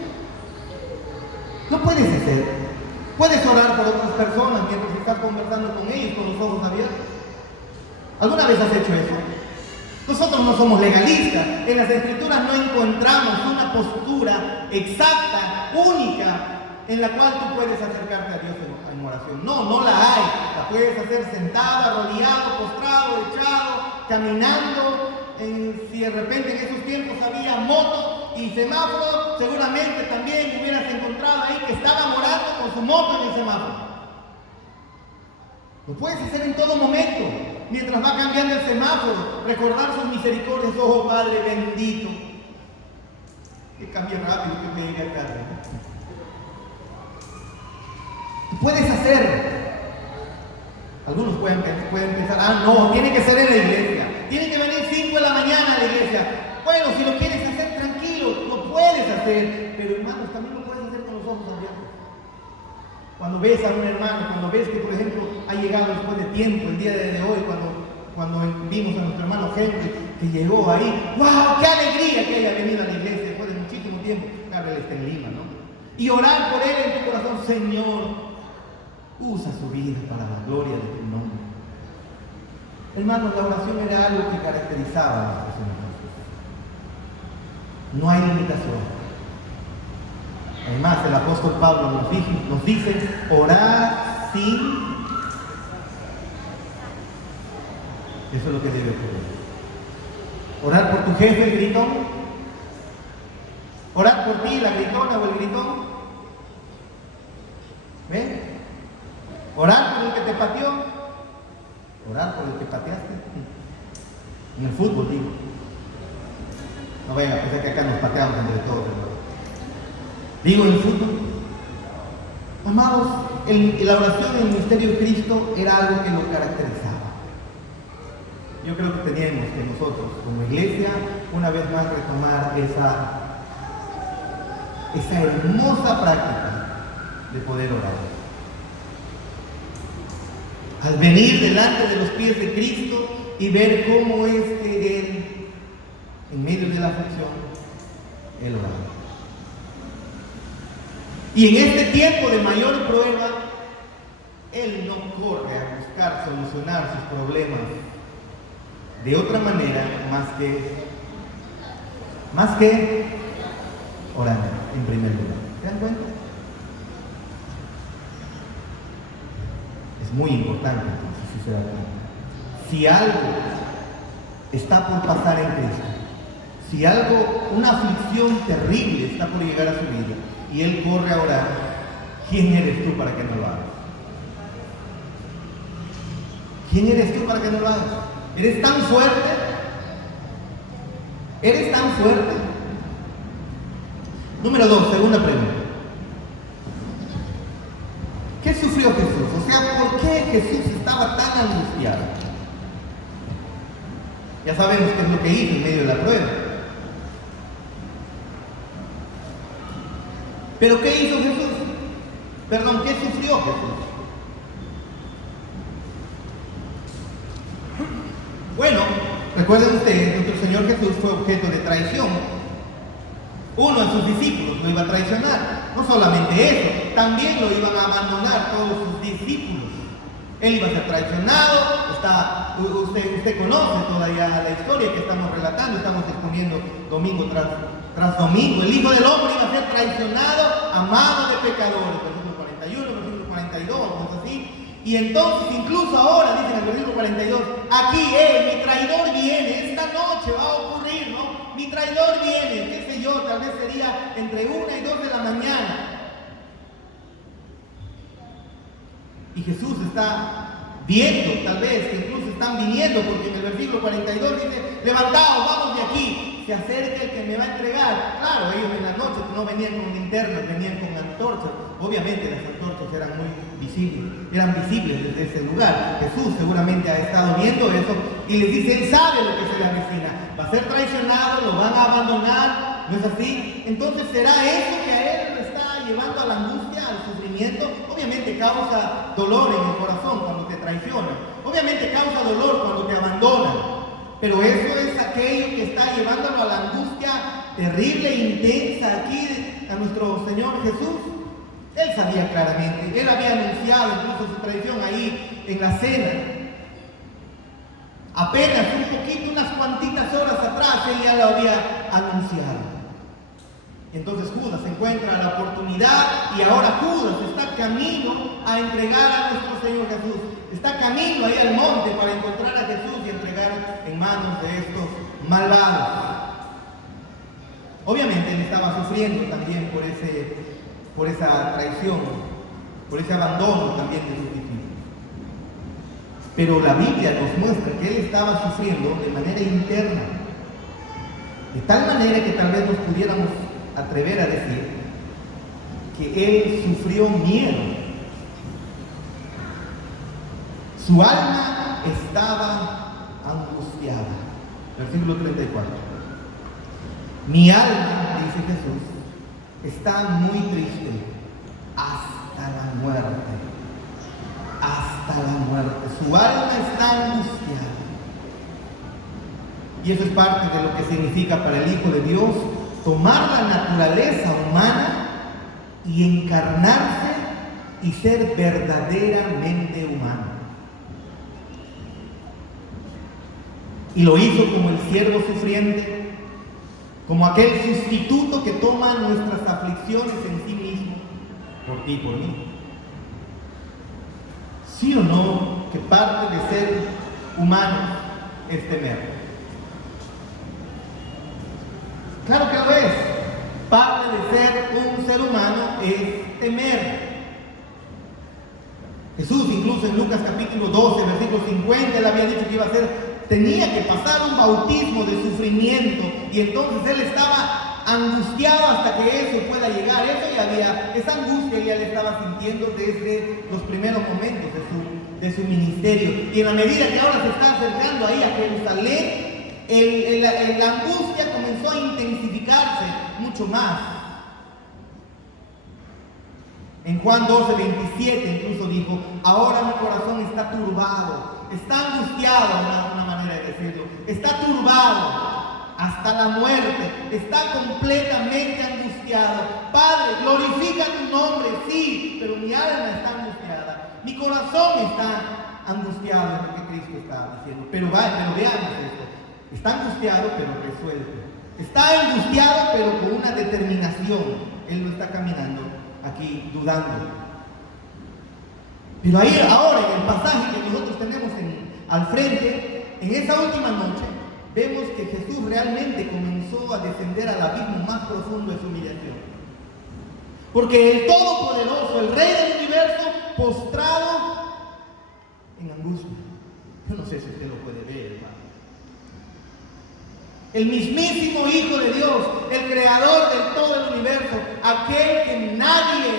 Lo puedes hacer. Puedes orar por otras personas mientras estás conversando con ellos con los ojos abiertos. ¿Alguna vez has hecho eso? Nosotros no somos legalistas. En las Escrituras no encontramos una postura exacta, única, en la cual tú puedes acercarte a Dios en oración. No, no la hay. La puedes hacer sentado, arrodillado, postrado, echado, caminando. Si de repente en esos tiempos había moto y semáforo, seguramente también hubieras encontrado ahí que estaba orando con su moto en el semáforo. Lo puedes hacer en todo momento, mientras va cambiando el semáforo, recordar sus misericordias. Oh Padre bendito, que cambie rápido, que me llegue a casa. Puedes hacer. Algunos pueden pensar, no, tiene que ser en la iglesia. Tiene que venir 5 de la mañana a la iglesia. Bueno, si lo quieres hacer tranquilo, lo puedes hacer. Pero hermanos, también lo puedes hacer con los ojos abiertos. Cuando ves a un hermano, cuando ves que, por ejemplo, ha llegado después de tiempo, el día de hoy, cuando vimos a nuestro hermano Henry, que llegó ahí, ¡wow! ¡Qué alegría que haya venido a la iglesia después de muchísimo tiempo! Claro, él está en Lima, ¿no? Y orar por él en tu corazón, Señor, usa su vida para la gloria de tu nombre. Hermanos, la oración era algo que caracterizaba a nuestro Señor Jesús. No hay limitación. Además, el apóstol Pablo nos dice, orar sin... Eso es lo que debe ocurrir. Orar por tu jefe, el gritón. Orar por ti, la gritona o el gritón. ¿Ven? Orar por el que te pateó. Orar por el que pateaste. En el fútbol, digo. No vayan a pensar que acá nos pateamos entre todos, hermano. Digo, en el fútbol. Amados, la oración en el misterio de Cristo era algo que lo caracterizaba. Yo creo que teníamos que nosotros, como iglesia, una vez más retomar esa hermosa práctica de poder orar. Al venir delante de los pies de Cristo y ver cómo es que Él, en medio de la aflicción, Él oraba. Y en este tiempo de mayor prueba, Él no corre a buscar solucionar sus problemas de otra manera más que orando en primer lugar. ¿Se dan cuenta? Es muy importante entonces, si se dan cuenta. Si algo está por pasar en Cristo, si una aflicción terrible está por llegar a su vida y Él corre a orar, ¿quién eres tú para que no lo hagas? ¿Quién eres tú para que no lo hagas? ¿Eres tan fuerte? ¿Eres tan fuerte? Número 2, segunda pregunta. ¿Qué sufrió Jesús? O sea, ¿por qué Jesús estaba tan angustiado? Ya sabemos qué es lo que hizo en medio de la prueba. ¿Pero qué hizo Jesús? Perdón, ¿qué sufrió Jesús? Bueno, recuerden ustedes, nuestro Señor Jesús fue objeto de traición. Uno de sus discípulos lo iba a traicionar. No solamente eso, también lo iban a abandonar todos sus discípulos. Él iba a ser traicionado. Usted conoce todavía la historia que estamos relatando, estamos exponiendo domingo tras domingo. El Hijo del Hombre iba a ser traicionado a mano de pecadores. Versículo 41, versículo 42, ¿no es así? Y entonces, incluso ahora, dice en el versículo 42, aquí mi traidor viene, esta noche va a ocurrir, ¿no? Mi traidor viene, qué sé yo, tal vez sería entre 1 y 2 de la mañana. Y Jesús está viendo, tal vez, que incluso están viniendo, porque en el versículo 42 dice, levantaos, vamos de aquí. Se acerca el que me va a entregar. Claro, ellos en la noche no venían con linternas, venían con antorchas. Obviamente las antorchas eran muy visibles, eran visibles desde ese lugar. Jesús seguramente ha estado viendo eso y les dice, Él sabe lo que se le avecina. Va a ser traicionado, lo van a abandonar, ¿no es así? Entonces, ¿será eso que a Él le está llevando a la angustia, al sufrimiento? Obviamente causa dolor en el corazón cuando te traicionan. Obviamente causa dolor cuando te abandonan. Pero eso es aquello que está llevándolo a la angustia terrible e intensa aquí a nuestro Señor Jesús. Él sabía claramente, Él había anunciado incluso su traición ahí en la cena. Apenas un poquito, unas cuantitas horas atrás, él ya lo había anunciado. Entonces Judas encuentra la oportunidad y ahora Judas está camino a entregar a nuestro Señor Jesús. Está camino ahí al monte para encontrar a Jesús y entregar en manos de estos malvados. Obviamente él estaba sufriendo también por esa traición, por ese abandono también de sus discípulos. Pero la Biblia nos muestra que él estaba sufriendo de manera interna, de tal manera que tal vez nos pudiéramos atrever a decir que él sufrió miedo. Su alma estaba angustiada. Versículo 34. Mi alma, dice Jesús, está muy triste hasta la muerte. Hasta la muerte. Su alma está angustiada. Y eso es parte de lo que significa para el Hijo de Dios tomar la naturaleza humana y encarnarse y ser verdaderamente humano. Y lo hizo como el siervo sufriente, como aquel sustituto que toma nuestras aflicciones en sí mismo, por ti y por mí. ¿Sí o no que parte de ser humano es temer? Claro que lo es. Parte de ser un ser humano es temer. Jesús, incluso en Lucas capítulo 12, versículo 50, él había dicho que tenía que pasar un bautismo de sufrimiento, y entonces él estaba angustiado hasta que eso pueda llegar. Esa angustia ya le estaba sintiendo desde los primeros momentos de su ministerio. Y en la medida que ahora se está acercando ahí a Jerusalén, la angustia comenzó a intensificarse mucho más. En Juan 12, 27 incluso dijo: ahora mi corazón está turbado, está angustiado, una manera de decirlo, está turbado hasta la muerte, está completamente angustiado. Padre, glorifica tu nombre, sí, pero mi alma está angustiada, mi corazón está angustiado, es lo que Cristo está diciendo. Pero veamos esto: está angustiado pero resuelto, está angustiado pero con una determinación. Él no está caminando aquí dudando. Pero ahí ahora en el pasaje que nosotros tenemos al frente, en esa última noche, vemos que Jesús realmente comenzó a descender al abismo más profundo de su humillación. Porque el Todopoderoso, el Rey del Universo, postrado en angustia. Yo no sé si usted lo puede ver, hermano. El mismísimo Hijo de Dios, el Creador de todo el universo, aquel que nadie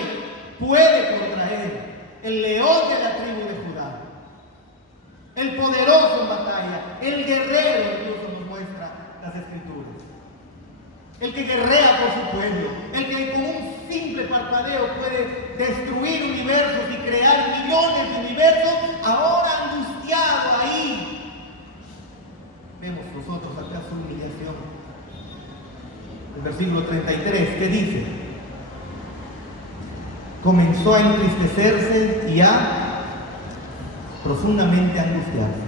puede contraer, el león de la tribu de Judá, el poderoso en batalla, el guerrero, incluso nos muestra las Escrituras, el que guerrea por su pueblo, el que con un simple parpadeo puede destruir universos y crear millones de universos, ahora angustiado ahí. Vemos nosotros acá su humillación. El versículo 33, ¿qué dice? Comenzó a entristecerse y a profundamente angustiarse.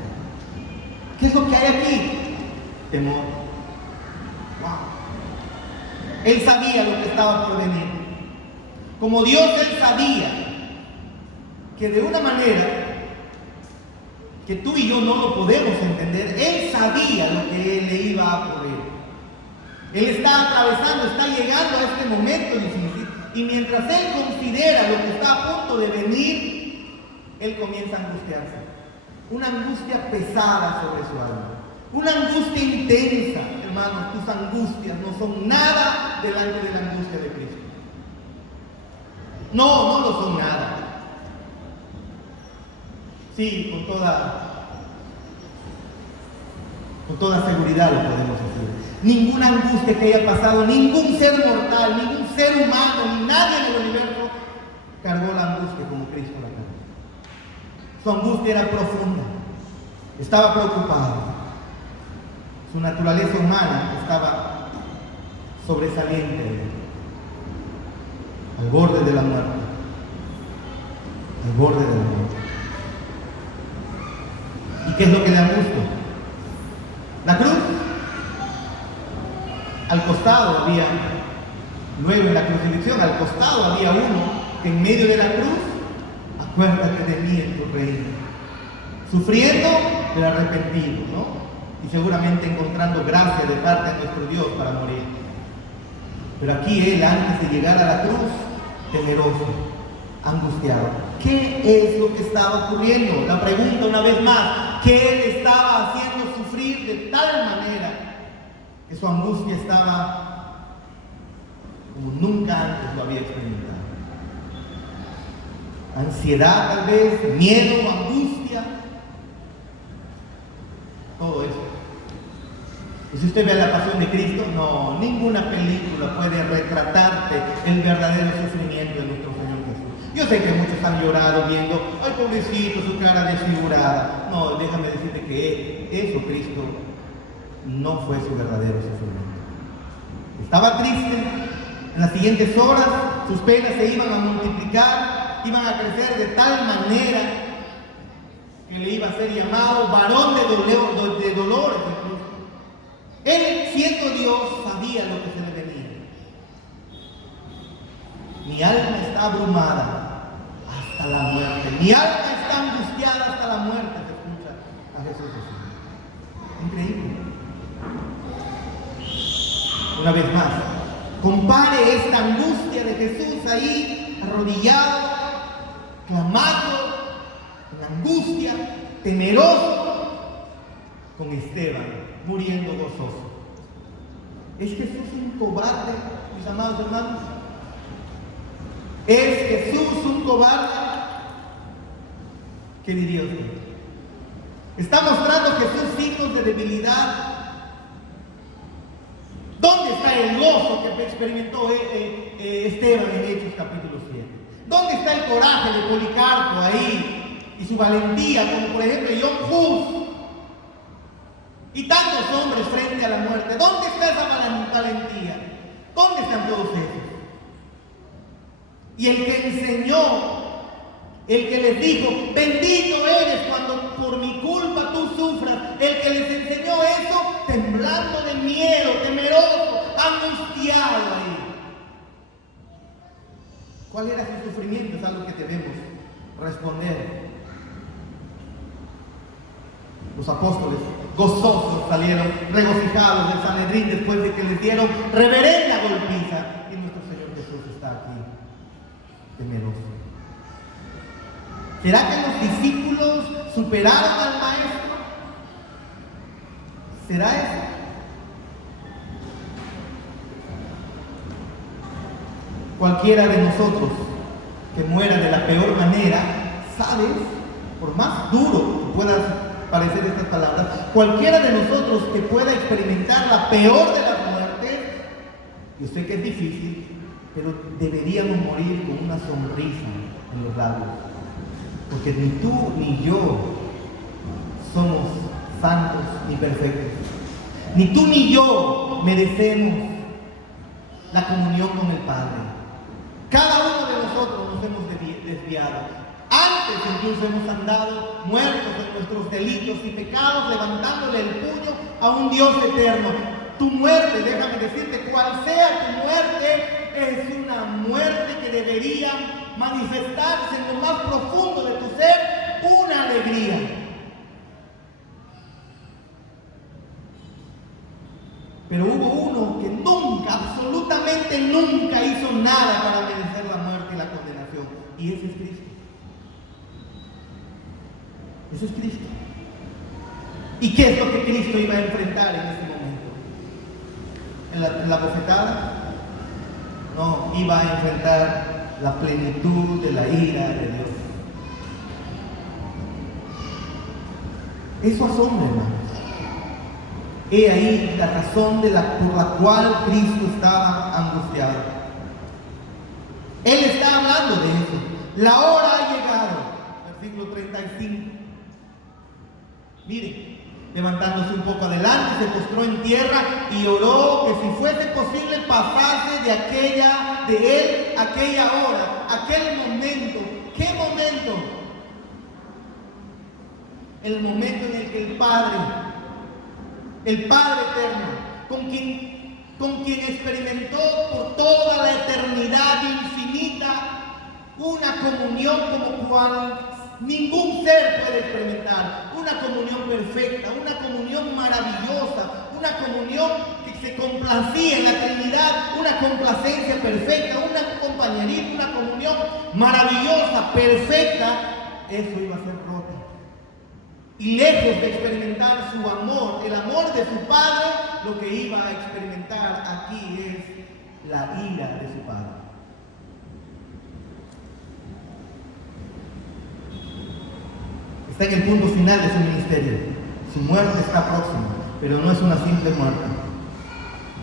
¿Qué es lo que hay aquí? Temor. Wow. Él sabía lo que estaba por venir. Como Dios, él sabía que de una manera que tú y yo no lo podemos entender, él sabía lo que le iba a ocurrir. Él está atravesando, está llegando a este momento difícil, y mientras él considera lo que está a punto de venir, él comienza a angustiarse. Una angustia pesada sobre su alma, una angustia intensa. Hermanos, tus angustias no son nada delante de la angustia de Cristo. No lo son nada. Sí, con toda seguridad lo podemos decir. Ninguna angustia que haya pasado, ningún ser mortal, ningún ser humano, ni nadie en el universo cargó la angustia como Cristo la cargó. Su angustia era profunda, estaba preocupado. Su naturaleza humana estaba sobresaliente, al borde de la muerte, al borde de la muerte. ¿Y qué es lo que le angustia? La cruz, al costado había, luego en la crucifixión, al costado había uno que en medio de la cruz, acuérdate de mí en tu reino, sufriendo pero arrepentido, ¿no? Y seguramente encontrando gracia de parte de nuestro Dios para morir. Pero aquí él, antes de llegar a la cruz, temeroso, angustiado. ¿Qué es lo que estaba ocurriendo? La pregunta una vez más, ¿qué él estaba haciendo sufrir de tal manera que su angustia estaba como nunca antes lo había experimentado? Ansiedad tal vez, miedo, angustia, todo eso. Y si usted ve la pasión de Cristo, no, ninguna película puede retratarte el verdadero sufrimiento de nuestro Señor Jesús. Yo sé que muchos han llorado viendo, ay pobrecito, su cara desfigurada. No, déjame decirte que eso, Cristo, no fue su verdadero sufrimiento. Estaba triste, en las siguientes horas sus penas se iban a multiplicar, iban a crecer de tal manera que le iba a ser llamado varón de dolores. Él, siendo Dios, sabía lo que se le venía. Mi alma está abrumada hasta la muerte. Mi alma está angustiada hasta la muerte. Se escucha a Jesús decir. Increíble. Una vez más, compare esta angustia de Jesús ahí, arrodillado, clamando, en angustia, temeroso, con Esteban, muriendo gozoso. ¿Es Jesús un cobarde, mis amados hermanos? ¿Es Jesús un cobarde? ¿Qué diría usted? ¿Está mostrando Jesús signos de debilidad? ¿Dónde está el gozo que experimentó Esteban en Hechos capítulo 7? ¿Dónde está el coraje de Policarpo ahí? Y su valentía, como por ejemplo John Hus y tantos hombres frente a la muerte. ¿Dónde está esa valentía? ¿Dónde están todos ellos? Y el que enseñó, el que les dijo, bendito eres cuando por mi culpa tú sufras, el que les enseñó eso, temblando de miedo, temeroso, angustiado ahí. ¿Cuál era su sufrimiento? Es algo que debemos responder. Los apóstoles gozosos salieron, regocijados del Sanedrín después de que les dieron reverenda golpiza. Y nuestro Señor Jesús está aquí, temeroso. ¿Será que los discípulos superaron al Maestro? ¿Será eso? Cualquiera de nosotros que muera de la peor manera, ¿sabes? Por más duro que puedas parecer estas palabras, cualquiera de nosotros que pueda experimentar la peor de las muertes, yo sé que es difícil, pero deberíamos morir con una sonrisa en los labios, porque ni tú ni yo somos santos ni perfectos, ni tú ni yo merecemos la comunión con el Padre. Cada uno de nosotros nos hemos desviado. Antes incluso hemos andado muertos en nuestros delitos y pecados, levantándole el puño a un Dios eterno. Tu muerte, déjame decirte, cual sea tu muerte, es una muerte que debería manifestarse en lo más profundo de tu ser, una alegría. Pero hubo uno que nunca, absolutamente nunca hizo nada para merecer la muerte y la condenación, y ese es Cristo. Eso es Cristo. ¿Y qué es lo que Cristo iba a enfrentar en ese momento? ¿En la bofetada? No, iba a enfrentar la plenitud de la ira de Dios. Eso asombra, hermanos. He ahí la razón por la cual Cristo estaba angustiado. Él está hablando de eso. La hora ha llegado. Versículo 35. Miren, levantándose un poco adelante, se postró en tierra y oró que si fuese posible pasase de él aquella hora, aquel momento. ¿Qué momento? El momento en el que el Padre el Padre eterno, con quien experimentó por toda la eternidad infinita una comunión como cual ningún ser puede experimentar, una comunión perfecta, una comunión maravillosa, una comunión que se complacía en la Trinidad, una complacencia perfecta, un compañerismo, una comunión maravillosa, perfecta. Eso iba a ser rota. Y lejos de experimentar su amor, el amor de su Padre, lo que iba a experimentar aquí es la ira de su Padre. Está en el punto final de su ministerio. Su muerte está próxima, pero no es una simple muerte.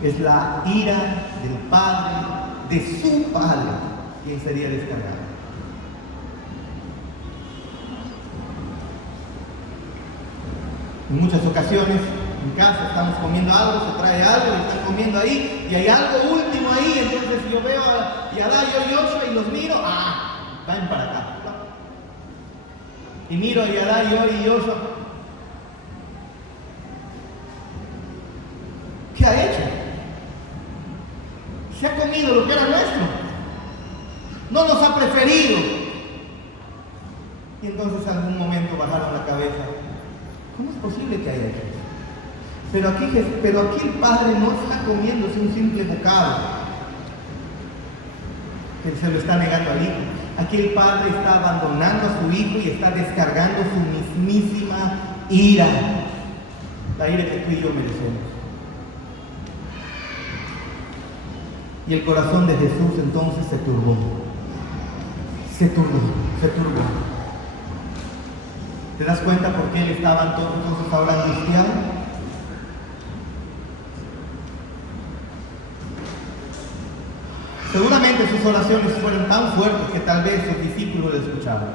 Es la ira del Padre, de su Padre, quien sería descargado. En muchas ocasiones, en casa estamos comiendo algo, se trae algo, y están comiendo ahí, y hay algo último ahí, entonces yo veo a Yadá, yo y Joshua, y los miro, ven para acá. Y miro a Yadá, yo y Joshua. ¿Qué ha hecho? Se ha comido lo que era nuestro. No nos ha preferido. Y entonces en algún momento bajaron la cabeza. ¿Cómo es posible que haya hecho eso? Pero aquí el Padre no está comiéndose un simple bocado, que se lo está negando al Hijo. Aquí el Padre está abandonando a su Hijo y está descargando su mismísima ira, la ira que tú y yo merecemos. Y el corazón de Jesús entonces se turbó. Se turbó. ¿Te das cuenta por qué él estaba entonces ahora angustiado? Seguramente sus oraciones fueron tan fuertes que tal vez sus discípulos le escuchaban.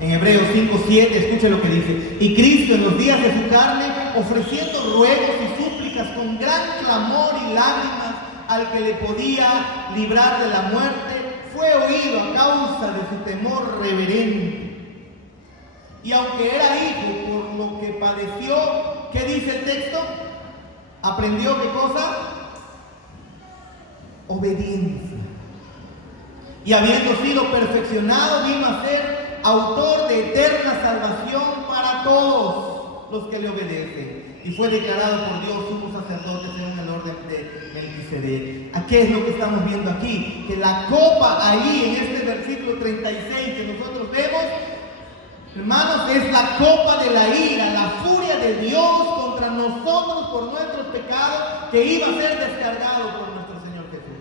En Hebreos 5:7, escuche lo que dice: y Cristo en los días de su carne, ofreciendo ruegos y súplicas con gran clamor y lágrimas al que le podía librar de la muerte, fue oído a causa de su temor reverente. Y aunque era hijo, por lo que padeció, ¿qué dice el texto? ¿Aprendió qué cosa? Obediencia. Y habiendo sido perfeccionado, vino a ser autor de eterna salvación para todos los que le obedecen. Y fue declarado por Dios sumo sacerdote según el orden de Melquisedec. ¿A qué es lo que estamos viendo aquí? Que la copa ahí en este versículo 36 que nosotros vemos, hermanos, es la copa de la ira, la furia de Dios contra nosotros por nuestros pecados, que iba a ser descargado por nuestro Señor Jesús.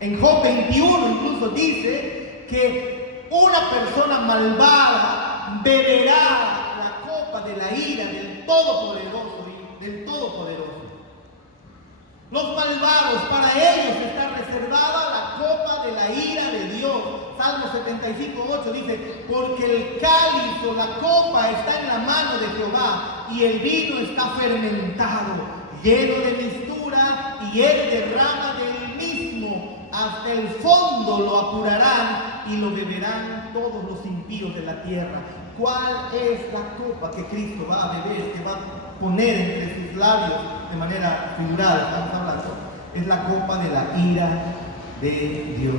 En Job 21 incluso dice que una persona malvada beberá la copa de la ira del Todopoderoso y del Todopoderoso. Los malvados, para ellos está reservada la copa de la ira de Dios. Salmo 75:8 dice: porque el cáliz o la copa está en la mano de Jehová, y el vino está fermentado, lleno de mistura, y él derrama del mismo, hasta el fondo lo apurarán, y lo beberán todos los impíos de la tierra. ¿Cuál es la copa que Cristo va a beber, que va a poner entre sus labios de manera figurada? Estamos hablando. Es la copa de la ira de Dios.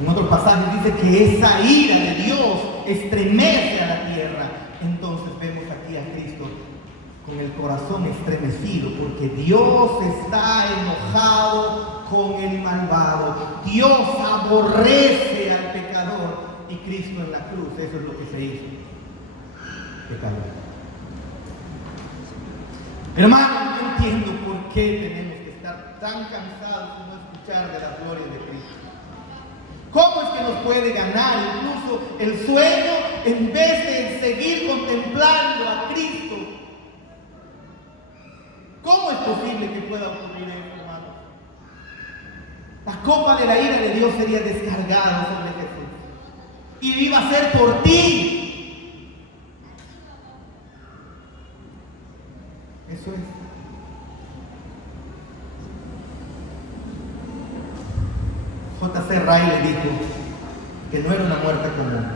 En otros pasajes dice que esa ira de Dios estremece a la tierra. Entonces vemos aquí a Cristo con el corazón estremecido, porque Dios está enojado con el malvado. Dios aborrece al pecador, y Cristo en la cruz, eso es lo que se hizo. Pecador. Hermano, no entiendo por qué tenemos que estar tan cansados de no escuchar de la gloria de Cristo. ¿Cómo es que nos puede ganar incluso el sueño en vez de seguir contemplando a Cristo? ¿Cómo es posible que pueda ocurrir eso, hermano? La copa de la ira de Dios sería descargada sobre Jesús, y iba a ser por ti. Eso es. J.C. Ryle dijo: que no era una muerte común.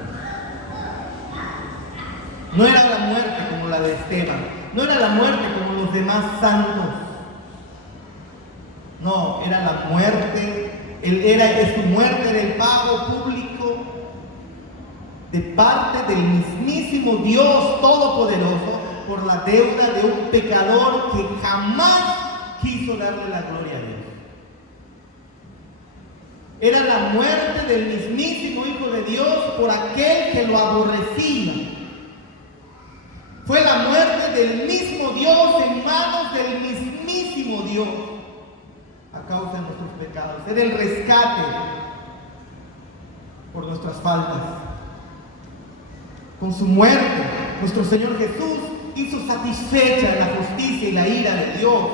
No era la muerte como la de Esteban, no era la muerte como los demás santos. No, era la muerte, su muerte era el pago público de parte del mismísimo Dios Todopoderoso por la deuda de un pecador que jamás quiso darle la gloria a Dios. Era la muerte del mismísimo Hijo de Dios por aquel que lo aborrecía. Fue la muerte del mismo Dios en manos del mismísimo Dios a causa de nuestros pecados. Era el rescate por nuestras faltas. Con su muerte, nuestro Señor Jesús hizo satisfecha la justicia y la ira de Dios.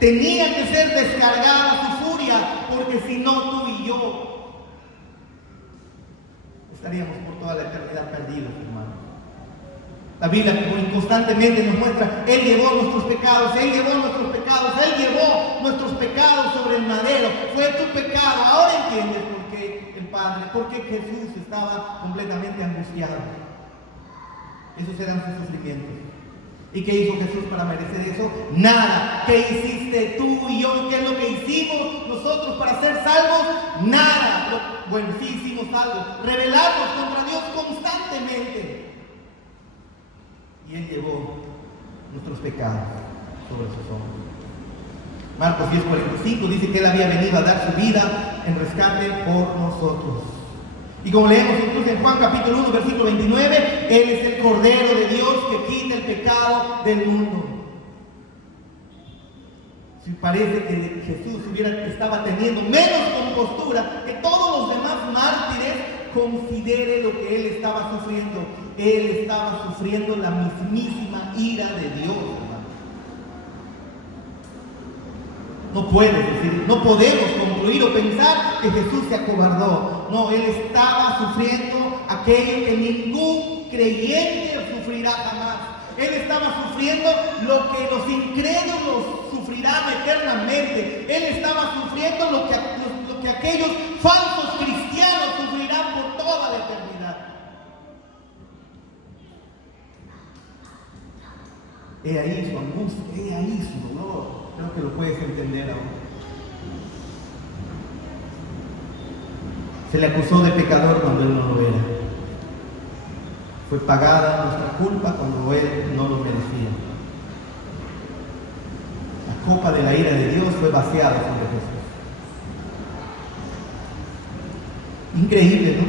Tenía que ser descargada su furia, porque si no, tú y yo estaríamos por toda la eternidad perdidos, hermanos. La Biblia constantemente nos muestra, Él llevó nuestros pecados, Él llevó nuestros pecados, Él llevó nuestros pecados sobre el madero. Fue tu pecado. Ahora entiendes por qué el Padre, por qué Jesús estaba completamente angustiado. Esos eran sus sufrimientos. ¿Y qué hizo Jesús para merecer eso? Nada. ¿Qué hiciste tú y yo? ¿Qué es lo que hicimos nosotros para ser salvos? Nada. Bueno, sí hicimos algo. Rebelarnos contra Dios constantemente. Y Él llevó nuestros pecados sobre sus hombros. Marcos 10:45 dice que Él había venido a dar su vida en rescate por nosotros. Y como leemos incluso en Juan capítulo 1, versículo 29, Él es el Cordero de Dios que quita el pecado del mundo. Si parece que Jesús estaba teniendo menos compostura que todos los demás mártires, considere lo que Él estaba sufriendo. Él estaba sufriendo la mismísima ira de Dios, hermano. No puedes decir, no podemos concluir o pensar que Jesús se acobardó. No, Él estaba sufriendo aquello que ningún creyente sufrirá jamás. Él estaba sufriendo lo que los incrédulos sufrirán eternamente. Él estaba sufriendo lo que aquellos falsos cristianos sufrirán por toda la eternidad. He ahí su angustia, he ahí su dolor. Creo que lo puedes entender ahora. Se le acusó de pecador cuando Él no lo era. Fue pagada nuestra culpa cuando Él no lo merecía. La copa de la ira de Dios fue vaciada sobre Jesús. Increíble, ¿no?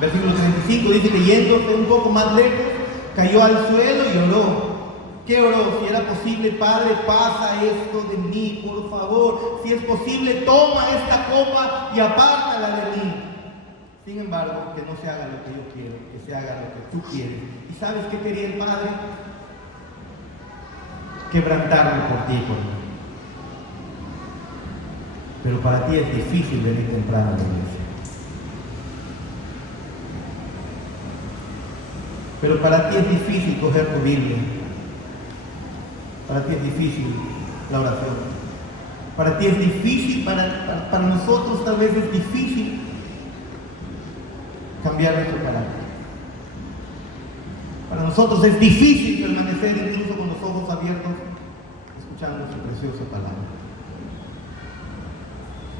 Versículo 35 dice que yéndose un poco más lejos, cayó al suelo y oró. ¿Qué oró? Si era posible, Padre, pasa esto de mí, por favor. Si es posible, toma esta copa y apártala de mí. Sin embargo, que no se haga lo que yo quiero, que se haga lo que tú quieres. ¿Y sabes qué quería el Padre? Quebrantarlo por ti y por mí. Pero para ti es difícil venir temprano a la iglesia. Pero para ti es difícil coger tu Biblia. Para ti es difícil la oración. Para ti es difícil, para nosotros tal vez es difícil cambiar nuestro carácter. Para nosotros es difícil permanecer incluso con los ojos abiertos escuchando su preciosa palabra.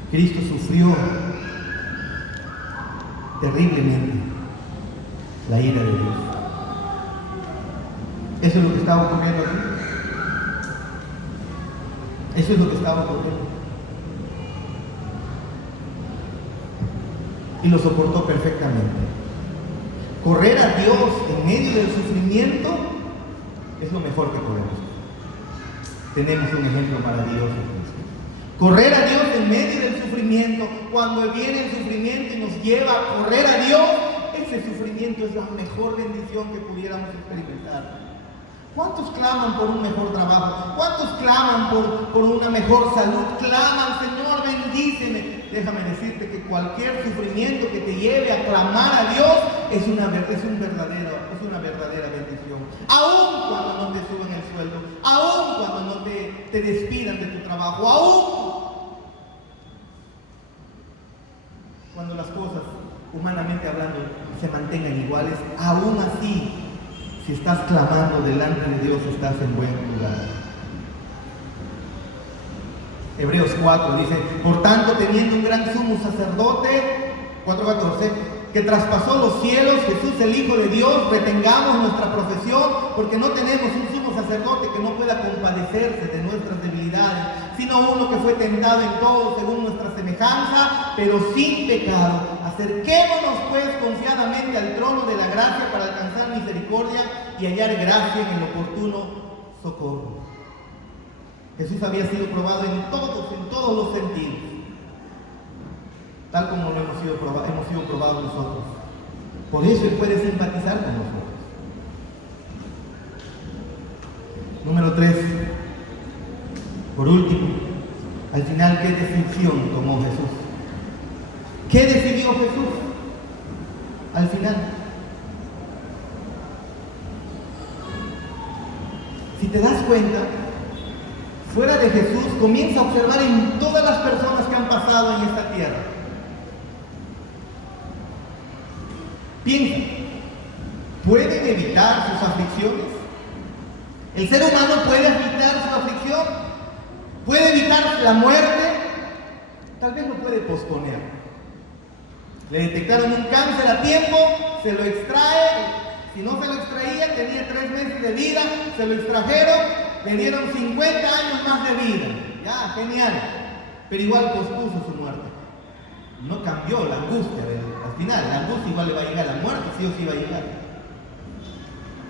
Cristo sufrió terriblemente la ira de Dios. Eso es lo que estaba ocurriendo aquí. Eso es lo que estaba ocurriendo. Y lo soportó perfectamente. Correr a Dios en medio del sufrimiento es lo mejor que podemos hacer. Tenemos un ejemplo maravilloso. Correr a Dios en medio del sufrimiento, cuando viene el sufrimiento y nos lleva a correr a Dios, ese sufrimiento es la mejor bendición que pudiéramos experimentar. ¿Cuántos claman por un mejor trabajo? ¿Cuántos claman por una mejor salud? Claman, Señor, bendíceme. Déjame decirte que cualquier sufrimiento que te lleve a clamar a Dios es una verdadera bendición. Aún cuando no te suben el sueldo, aún cuando no te despidan de tu trabajo, aún las cosas, humanamente hablando, se mantengan iguales, aún así, si estás clamando delante de Dios, estás en buen lugar. Hebreos 4 dice: por tanto, teniendo un gran sumo sacerdote, 4:14, que traspasó los cielos, Jesús el Hijo de Dios, retengamos nuestra profesión, porque no tenemos un sumo sacerdote que no pueda compadecerse de nuestras debilidades, sino uno que fue tentado en todo según nuestra semejanza, pero sin pecado. Acerquémonos pues confiadamente al trono de la gracia para alcanzar misericordia y hallar gracia en el oportuno socorro. Jesús había sido probado en todos los sentidos, tal como lo hemos sido probados nosotros. Por eso Él puede simpatizar con nosotros. Número 3. Por último, al final, ¿qué decisión tomó Jesús? ¿Qué decidió Jesús al final? Si te das cuenta, fuera de Jesús, comienza a observar en todas las personas que han pasado en esta tierra. Piensa, ¿pueden evitar sus aflicciones? ¿El ser humano puede evitar su aflicción? ¿Puede evitar la muerte? Tal vez lo puede posponer. Le detectaron un cáncer a tiempo, se lo extrae. Si no se lo extraía, tenía 3 meses de vida, se lo extrajeron, le dieron 50 años más de vida. Ya, genial. Pero igual pospuso su muerte. No cambió la angustia al final. La angustia igual le va a llegar, la muerte sí o sí va a llegar.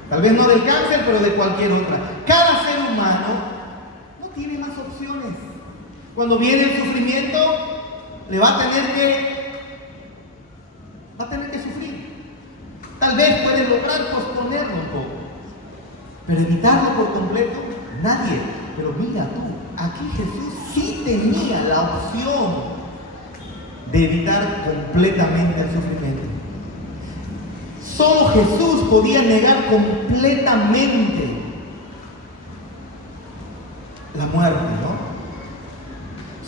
Tal vez no del cáncer, pero de cualquier otra. Cada ser humano no tiene más opciones. Cuando viene el sufrimiento, le va a tener que sufrir. Tal vez puede lograr posponerlo un poco, pero evitarlo por completo, nadie. Pero mira tú, aquí Jesús sí tenía la opción de evitar completamente el sufrimiento. Solo Jesús podía negar completamente la muerte, ¿no?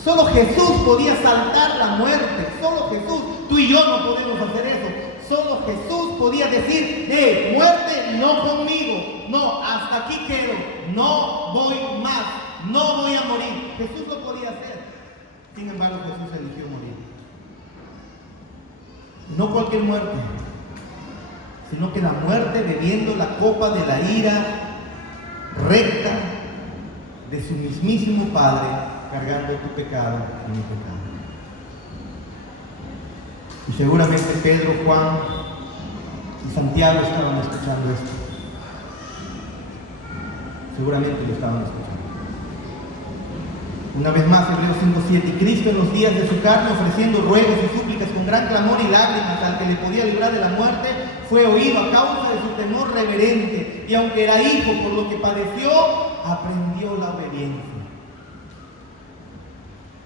Solo Jesús podía saltar la muerte. Solo Jesús. Tú y yo no podemos hacer eso. Solo Jesús podía decir: muerte, no conmigo. No, hasta aquí quedo. No voy más. No voy a morir. Jesús lo podía hacer. Sin embargo, Jesús eligió morir. No cualquier muerte, sino que la muerte bebiendo la copa de la ira recta de su mismísimo Padre, cargando tu pecado y mi pecado. Y seguramente Pedro, Juan y Santiago estaban escuchando esto. Seguramente lo estaban escuchando. Una vez más, Hebreos 5:7, y Cristo en los días de su carne, ofreciendo ruegos y súplicas con gran clamor y lágrimas al que le podía librar de la muerte, fue oído a causa de su temor reverente, y aunque era hijo, por lo que padeció, aprendió la obediencia.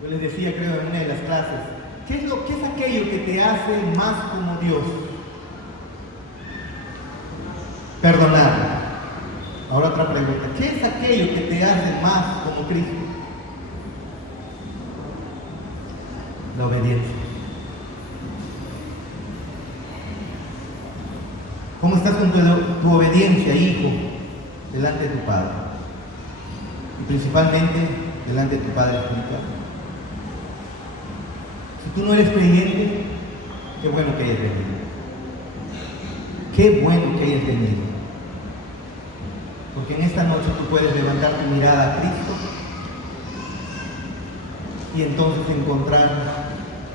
Yo les decía, creo, en una de las clases, ¿qué es aquello que te hace más como Dios? Perdonar. Ahora otra pregunta, ¿qué es aquello que te hace más como Cristo? La obediencia. ¿Cómo estás con tu obediencia, hijo, delante de tu Padre? Y principalmente delante de tu Padre espiritual. Si tú no eres creyente, qué bueno que hayas venido. Qué bueno que hayas venido. Porque en esta noche tú puedes levantar tu mirada a Cristo y entonces encontrar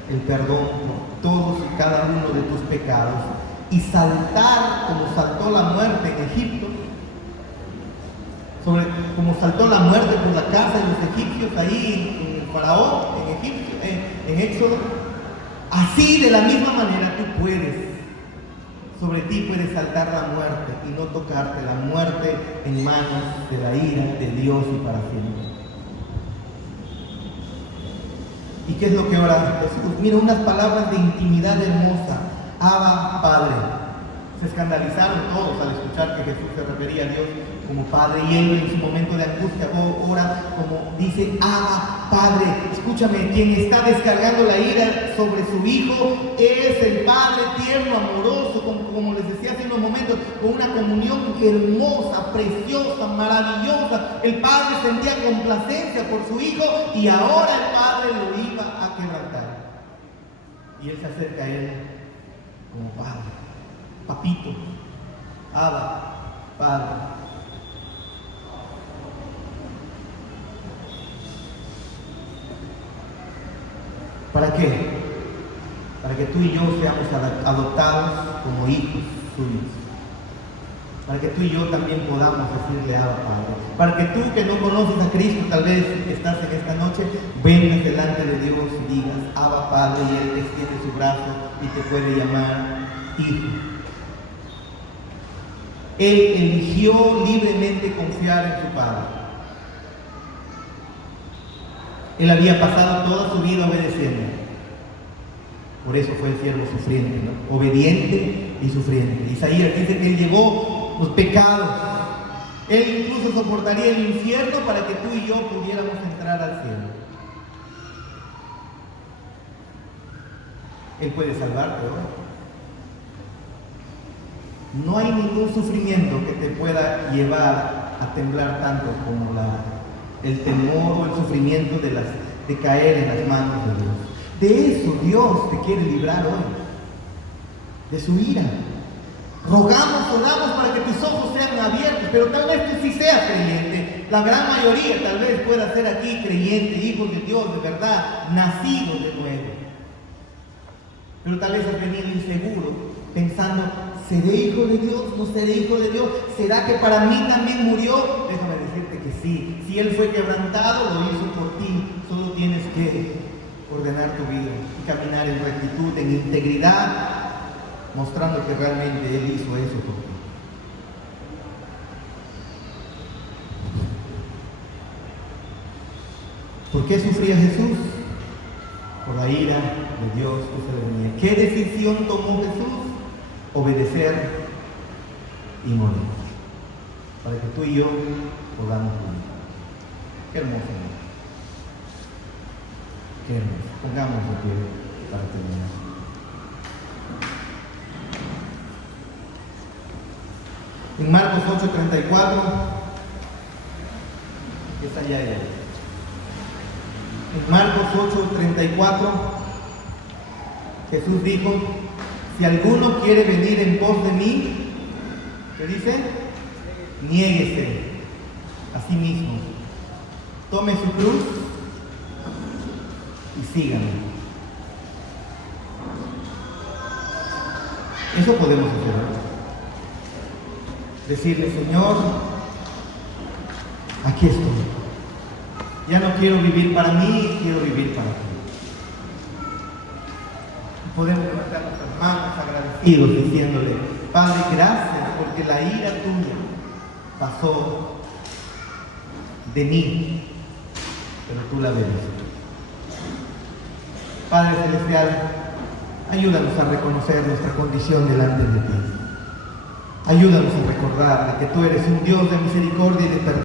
el perdón por todos y cada uno de tus pecados y saltar como saltó la muerte en Egipto, como saltó la muerte por la casa de los egipcios ahí en el faraón, en Éxodo. Así, de la misma manera, tú puedes, sobre ti puede saltar la muerte y no tocarte, la muerte en manos de la ira de Dios y para siempre. ¿Y qué es lo que ora Jesús? Mira, unas palabras de intimidad hermosa. Abba, Padre. Se escandalizaron todos al escuchar que Jesús se refería a Dios como Padre, y Él en su momento de angustia ora como dice: Abba, Padre. Escúchame, quien está descargando la ira sobre su Hijo es el Padre tierno, amoroso, como les decía hace unos momentos, con una comunión hermosa, preciosa, maravillosa. El Padre sentía complacencia por su Hijo y ahora el Padre lo iba a quebrantar. Y Él se acerca a Él como Padre, Papito, Abba, Padre. ¿Para qué? Para que tú y yo seamos adoptados como hijos suyos. Para que tú y yo también podamos decirle: Abba, Padre. Para que tú, que no conoces a Cristo, tal vez estás en esta noche, vengas delante de Dios y digas: Abba, Padre, y Él te extiende su brazo y te puede llamar hijo. Él eligió libremente confiar en su Padre. Él había pasado toda su vida obedeciendo. Por eso fue el siervo sufriente, ¿no? Obediente y sufriente. Isaías dice que Él llevó los pecados. Él incluso soportaría el infierno para que tú y yo pudiéramos entrar al cielo. Él puede salvarte hoy. No hay ningún sufrimiento que te pueda llevar a temblar tanto como el temor o el sufrimiento de caer en las manos de Dios. De eso Dios te quiere librar hoy, de su ira. Rogamos, oramos para que tus ojos sean abiertos, pero tal vez tú sí seas creyente. La gran mayoría tal vez pueda ser aquí creyente, hijos de Dios de verdad, nacidos de nuevo. Pero tal vez has venido inseguro, pensando: ¿seré hijo de Dios? ¿No seré hijo de Dios? ¿Será que para mí también murió? Déjame decirte que sí. Si Él fue quebrantado, lo hizo por ti. Solo tienes que ordenar tu vida y caminar en rectitud, en integridad, mostrando que realmente Él hizo eso por ti. ¿Por qué sufría Jesús? Por la ira de Dios que se le venía. ¿Qué decisión tomó Jesús? Obedecer y morir, para que tú y yo podamos vivir. Qué hermoso, ¿no? Qué hermoso. Pongamos de pie para terminar. En Marcos 8:34, esta ya era. En Marcos 8:34, Jesús dijo: si alguno quiere venir en pos de mí, ¿qué dice? Niéguese a sí mismo, tome su cruz y sígame. Eso podemos hacer hoy. Decirle: Señor, aquí estoy. Ya no quiero vivir para mí, quiero vivir para ti. Podemos levantar nuestras manos agradecidos diciéndole: Padre, gracias porque la ira tuya pasó de mí, pero tú la bebiste. Padre Celestial, ayúdanos a reconocer nuestra condición delante de ti. Ayúdanos a recordar que tú eres un Dios de misericordia y de perdón.